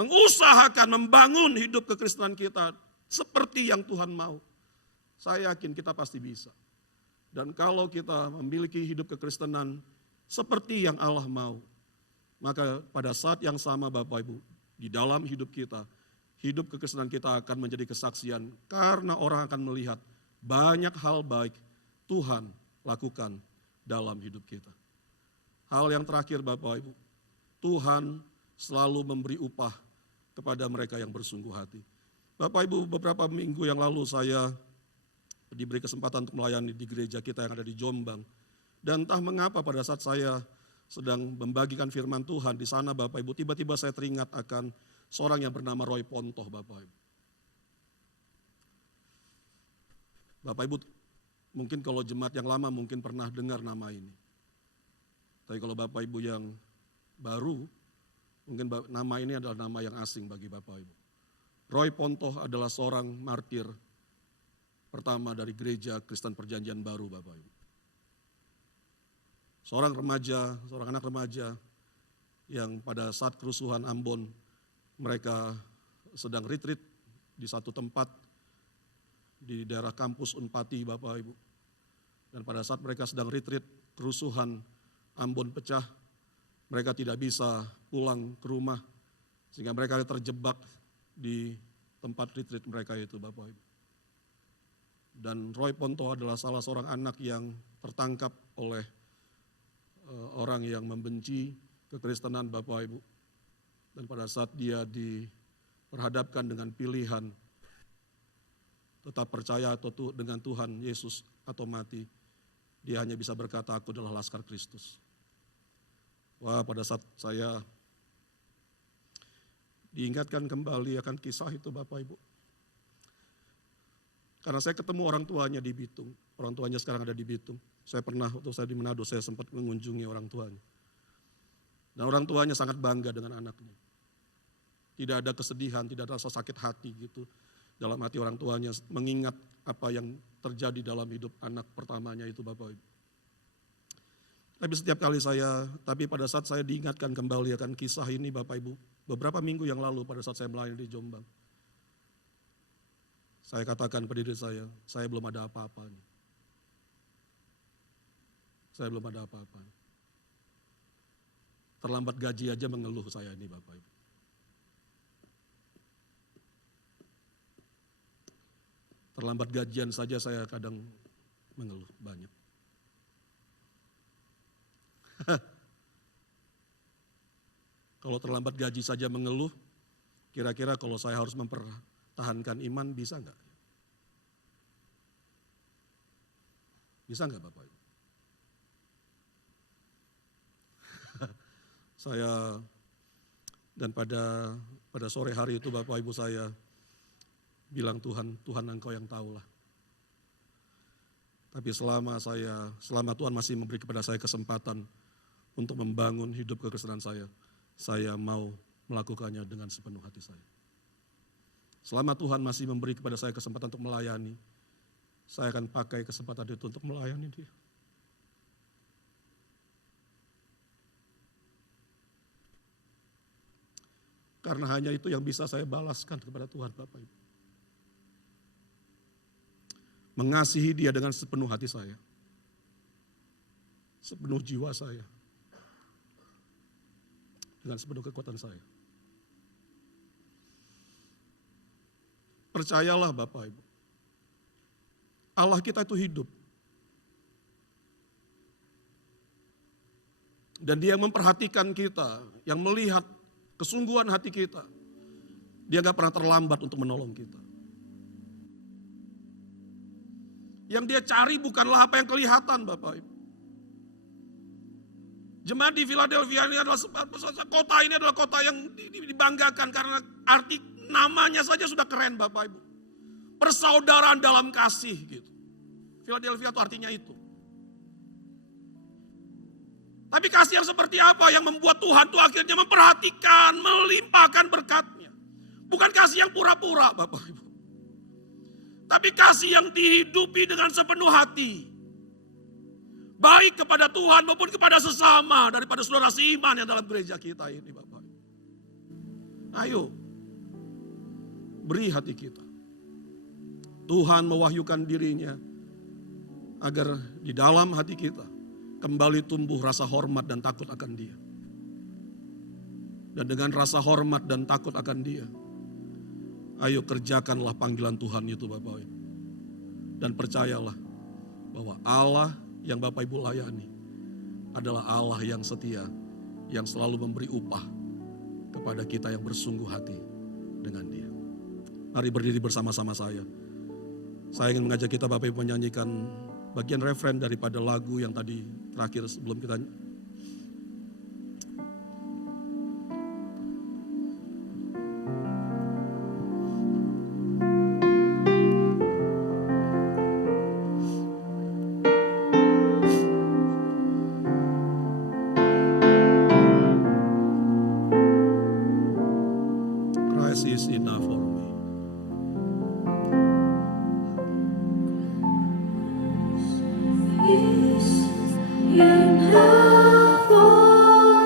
mengusahakan membangun hidup kekristenan kita seperti yang Tuhan mau, saya yakin kita pasti bisa. Dan kalau kita memiliki hidup kekristenan seperti yang Allah mau, maka pada saat yang sama Bapak Ibu, di dalam hidup kita, hidup kekristenan kita akan menjadi kesaksian karena orang akan melihat banyak hal baik Tuhan lakukan dalam hidup kita. Hal yang terakhir Bapak Ibu, Tuhan selalu memberi upah kepada mereka yang bersungguh hati. Bapak Ibu, beberapa minggu yang lalu saya diberi kesempatan untuk melayani di gereja kita yang ada di Jombang. Dan entah mengapa pada saat saya sedang membagikan firman Tuhan di sana Bapak Ibu, tiba-tiba saya teringat akan seorang yang bernama Roy Pontoh Bapak Ibu. Bapak Ibu, mungkin kalau jemaat yang lama mungkin pernah dengar nama ini. Tapi kalau Bapak Ibu yang baru, mungkin nama ini adalah nama yang asing bagi Bapak Ibu. Roy Pontoh adalah seorang martir pertama dari gereja Kristen Perjanjian Baru Bapak Ibu. Seorang remaja, seorang anak remaja yang pada saat kerusuhan Ambon mereka sedang retreat di satu tempat di daerah kampus Unpati Bapak Ibu. Dan pada saat mereka sedang retreat kerusuhan Ambon pecah, mereka tidak bisa pulang ke rumah sehingga mereka terjebak di tempat retreat mereka itu Bapak Ibu. Dan Roy Pontoh adalah salah seorang anak yang tertangkap oleh orang yang membenci kekristenan Bapak Ibu. Dan pada saat dia diperhadapkan dengan pilihan tetap percaya atau dengan Tuhan Yesus atau mati, dia hanya bisa berkata, aku adalah Laskar Kristus. Wah, pada saat saya diingatkan kembali akan kisah itu Bapak Ibu. Karena saya ketemu orang tuanya di Bitung. Orang tuanya sekarang ada di Bitung. Saya pernah waktu saya di Manado, saya sempat mengunjungi orang tuanya. Dan orang tuanya sangat bangga dengan anaknya. Tidak ada kesedihan, tidak ada rasa sakit hati gitu dalam hati orang tuanya mengingat apa yang terjadi dalam hidup anak pertamanya itu Bapak Ibu. Tapi pada saat saya diingatkan kembali akan kisah ini Bapak Ibu, beberapa minggu yang lalu pada saat saya melayani di Jombang, saya katakan pada diri saya belum ada apa-apanya. Saya belum ada apa-apanya. Terlambat gaji aja mengeluh saya ini Bapak Ibu. Terlambat gajian saja saya kadang mengeluh banyak. Kalau terlambat gaji saja mengeluh, kira-kira kalau saya harus mempertahankan iman bisa enggak? Bisa enggak Bapak Ibu? Saya dan pada sore hari itu Bapak Ibu saya bilang Tuhan Engkau yang tahulah. Tapi selama Tuhan masih memberi kepada saya kesempatan untuk membangun hidup kekristenan saya mau melakukannya dengan sepenuh hati saya. Selama Tuhan masih memberi kepada saya kesempatan untuk melayani, saya akan pakai kesempatan itu untuk melayani Dia. Karena hanya itu yang bisa saya balaskan kepada Tuhan Bapak Ibu. Mengasihi Dia dengan sepenuh hati saya. Sepenuh jiwa saya. Dengan sepenuh kekuatan saya. Percayalah Bapak Ibu. Allah kita itu hidup. Dan Dia yang memperhatikan kita, yang melihat kesungguhan hati kita. Dia gak pernah terlambat untuk menolong kita. Yang Dia cari bukanlah apa yang kelihatan Bapak Ibu. Jemaat di Philadelphia ini adalah kota ini adalah kota yang dibanggakan karena arti namanya saja sudah keren Bapak Ibu. Persaudaraan dalam kasih gitu. Philadelphia itu artinya itu. Tapi kasih yang seperti apa yang membuat Tuhan itu akhirnya memperhatikan, melimpahkan berkat-Nya. Bukan kasih yang pura-pura Bapak Ibu. Tapi kasih yang dihidupi dengan sepenuh hati. Baik kepada Tuhan maupun kepada sesama daripada saudara seiman yang dalam gereja kita ini Bapak. Ayo, beri hati kita. Tuhan mewahyukan diri-Nya agar di dalam hati kita kembali tumbuh rasa hormat dan takut akan Dia. Dan dengan rasa hormat dan takut akan Dia, ayo kerjakanlah panggilan Tuhan itu Bapak Ibu. Dan percayalah bahwa Allah yang Bapak Ibu layani adalah Allah yang setia, yang selalu memberi upah kepada kita yang bersungguh hati dengan Dia. Mari berdiri bersama-sama saya. Saya ingin mengajak kita Bapak Ibu menyanyikan bagian refren daripada lagu yang tadi terakhir sebelum kita Christ is enough for me. Enough for me.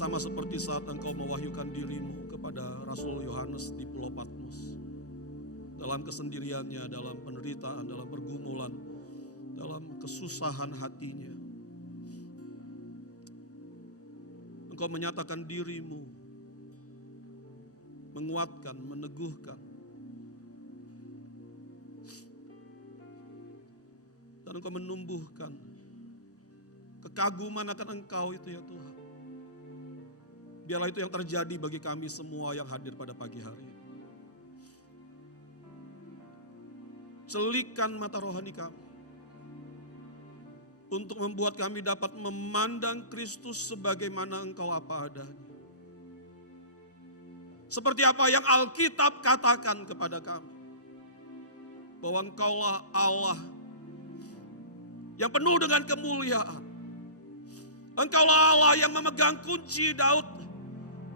sama seperti saat Engkau mewahyukan dirimu kepada Rasul Yohanes di Pulau Patmos. Dalam kesendiriannya, dalam penderitaan, dalam pergumulan, dalam kesusahan hatinya. Engkau menyatakan dirimu, menguatkan, meneguhkan. Dan Engkau menumbuhkan kekaguman akan Engkau itu ya Tuhan. Biarlah itu yang terjadi bagi kami semua yang hadir pada pagi hari ini. Celikan mata rohani kami untuk membuat kami dapat memandang Kristus sebagaimana Engkau apa adanya. Seperti apa yang Alkitab katakan kepada kami, bahwa Engkaulah Allah yang penuh dengan kemuliaan. Engkaulah Allah yang memegang kunci Daud,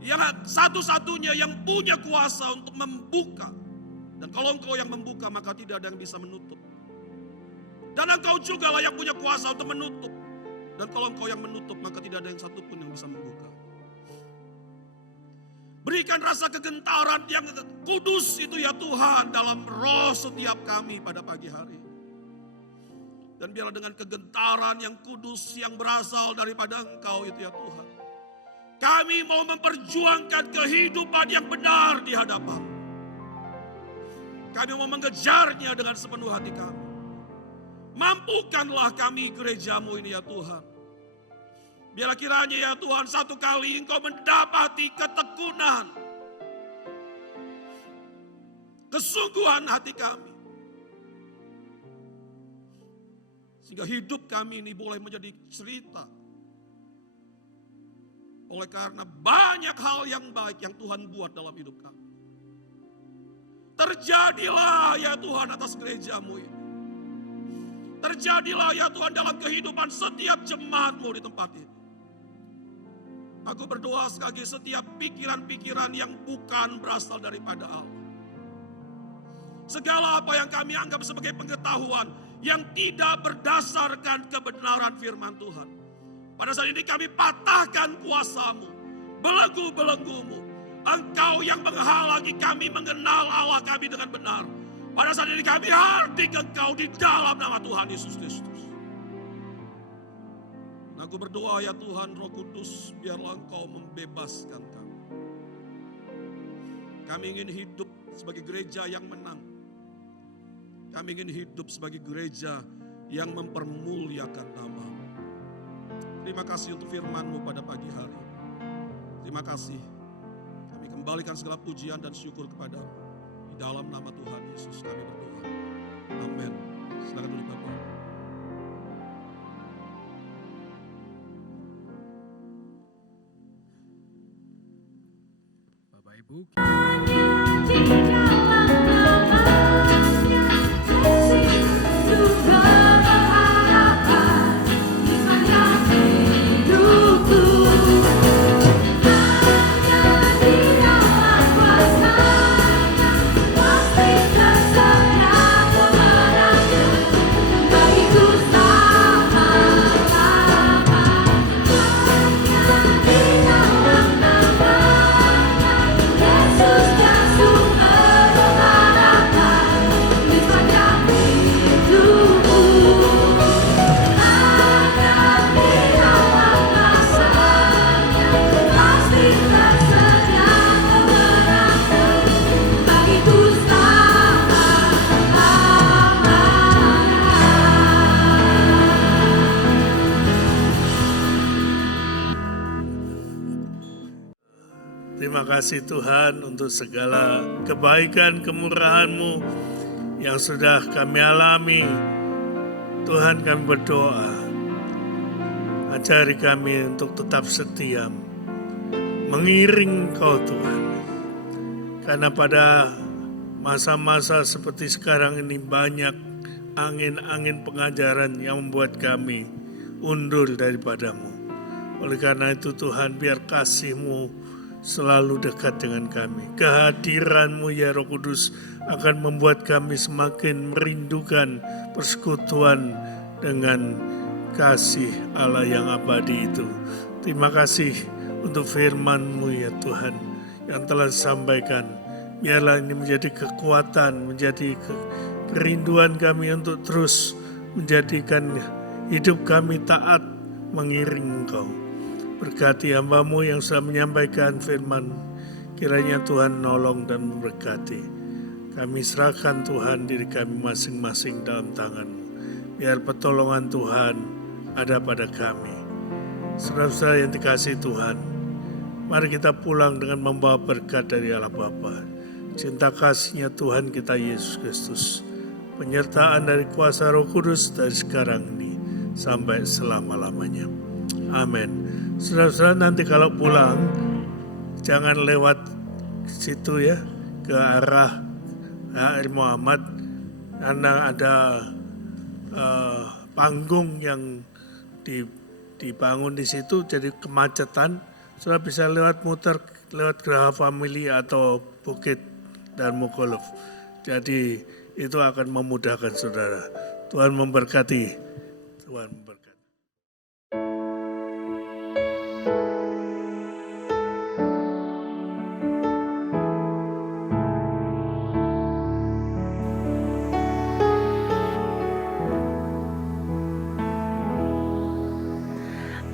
yang satu-satunya yang punya kuasa untuk membuka. Dan kalau Engkau yang membuka, maka tidak ada yang bisa menutup. Dan Engkau juga lah yang punya kuasa untuk menutup. Dan kalau Engkau yang menutup, maka tidak ada yang satupun yang bisa membuka. Berikan rasa kegentaran yang kudus itu ya Tuhan dalam roh setiap kami pada pagi hari. Dan biarlah dengan kegentaran yang kudus yang berasal daripada Engkau itu ya Tuhan, kami mau memperjuangkan kehidupan yang benar di hadapan. Kami mau mengejarnya dengan sepenuh hati kami. Mampukanlah kami gerejamu ini ya Tuhan. Biarlah kiranya ya Tuhan satu kali Engkau mendapati ketekunan, kesungguhan hati kami. Sehingga hidup kami ini boleh menjadi cerita. Oleh karena banyak hal yang baik yang Tuhan buat dalam hidup kami. Terjadilah ya Tuhan atas gerejamu ini. Terjadilah ya Tuhan dalam kehidupan setiap jemaatmu di tempat ini. Aku berdoa sekali lagi setiap pikiran-pikiran yang bukan berasal daripada Allah. Segala apa yang kami anggap sebagai pengetahuan yang tidak berdasarkan kebenaran firman Tuhan. Pada saat ini kami patahkan kuasamu, belenggu-belenggumu. Engkau yang menghalangi kami mengenal Allah kami dengan benar. Pada saat ini kami hardik Engkau di dalam nama Tuhan Yesus Kristus. Aku berdoa ya Tuhan Roh Kudus, biarlah Engkau membebaskan kami. Kami ingin hidup sebagai gereja yang menang. Kami ingin hidup sebagai gereja yang mempermuliakan nama-Mu. Terima kasih untuk firman-Mu pada pagi hari. Terima kasih. Kami kembalikan segala pujian dan syukur kepada-Mu. Di dalam nama Tuhan Yesus kami berdoa. Amin. Silakan duduk Bapak. Bapak Ibu. Di dalam namanya Yesus juga berharapan di sepanjang hidupku. Hanya di dalam kuasa-Nya pasti tersedia kemenangan bagiku selama-lamanya. Hanya di dalam namanya Yesus yang sumber pengharapan di sepanjang hidupku. Hanya di dalam kuasa-Nya pasti tersedia kemenangan bagiku selama-lamanya. Terima kasih Tuhan untuk segala kebaikan kemurahan-Mu yang sudah kami alami. Tuhan kami berdoa, ajari kami untuk tetap setia mengiring Kau Tuhan. Karena pada masa-masa seperti sekarang ini banyak angin-angin pengajaran yang membuat kami undur daripada-Mu. Oleh karena itu Tuhan, biar kasih-Mu selalu dekat dengan kami. Kehadiran-Mu ya Roh Kudus akan membuat kami semakin merindukan persekutuan dengan kasih Allah yang abadi itu. Terima kasih untuk firman-Mu ya Tuhan yang telah disampaikan. Biarlah ini menjadi kekuatan, menjadi kerinduan kami untuk terus menjadikan hidup kami taat mengiring Engkau. Berkati hamba-Mu yang sudah menyampaikan firman, kiranya Tuhan nolong dan memberkati. Kami serahkan Tuhan diri kami masing-masing dalam tangan-Mu. Biar pertolongan Tuhan ada pada kami. Saudara-saudara yang dikasihi Tuhan, mari kita pulang dengan membawa berkat dari Allah Bapa, cinta kasih-Nya Tuhan kita Yesus Kristus, penyertaan dari kuasa Roh Kudus dari sekarang ini sampai selama-lamanya. Amin. Saudara-saudara, nanti kalau pulang jangan lewat situ ya, ke arah HI Muhammad, karena ada panggung yang dibangun di situ, jadi kemacetan. Saudara bisa muter lewat Geraha Family atau Bukit Darmogolf. Jadi itu akan memudahkan saudara. Tuhan memberkati. Tuhan memberkati.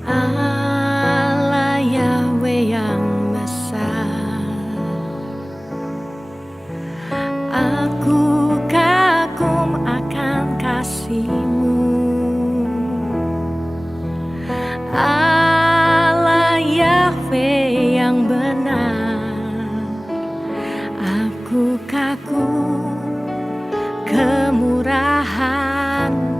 Allah Yahweh yang besar, aku kagum akan kasih-Mu. Allah Yahweh yang benar, aku kagum kemurahan-Mu.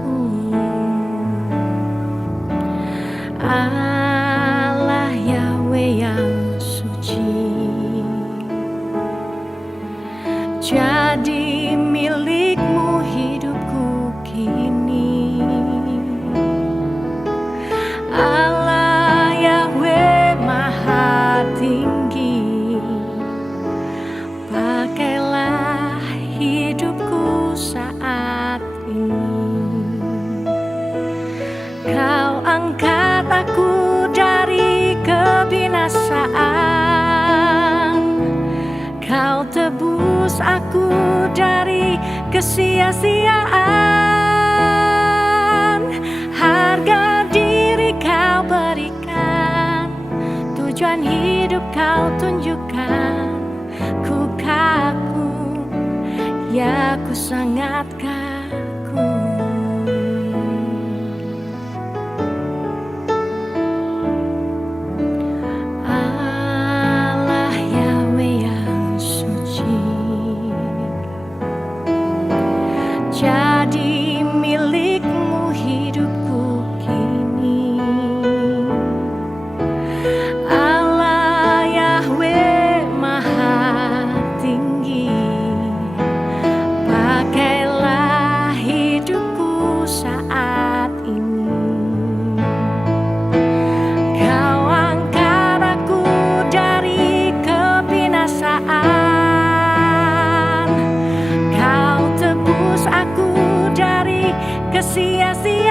Allah Yahweh yang suci, jadi milik-Mu hidupku kini. Allah Yahweh maha tinggi, pakailah hidupku saat ini. Kau angkat aku dari kebinasaan, Kau tebus aku dari kesia-siaan. Harga diri Kau berikan, tujuan hidup Kau tunjukkan. Ku kagum, ya ku sangat kagum. Jadi milik-Mu hidupku kini. Allah Yahweh maha tinggi, pakailah hidupku saat ini. Kau angkat aku dari kebinasaan, Kau tebus aku dari kesia-siaan.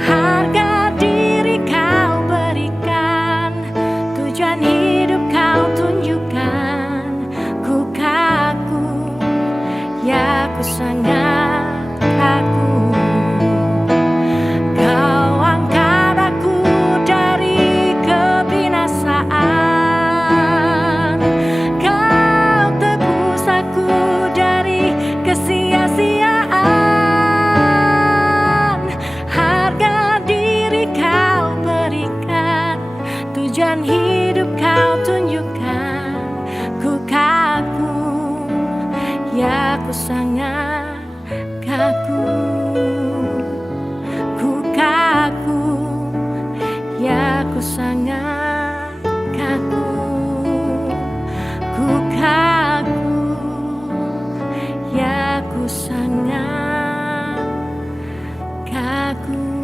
Harga diri Kau berikan, tujuan hidup Kau tunjukkan. Ku kagum, ya ku sangat kagum. Kau angkat aku dari kebinasaan, Kau tebus aku dari kesia-siaan. Harga diri Kau berikan, tujuan hidup Kau tunjukkan. Ku kagum, ya ku sangat kagum. Ku kagum, ya ku sangat kagum. Ku kagum, ya ku sangat kagum.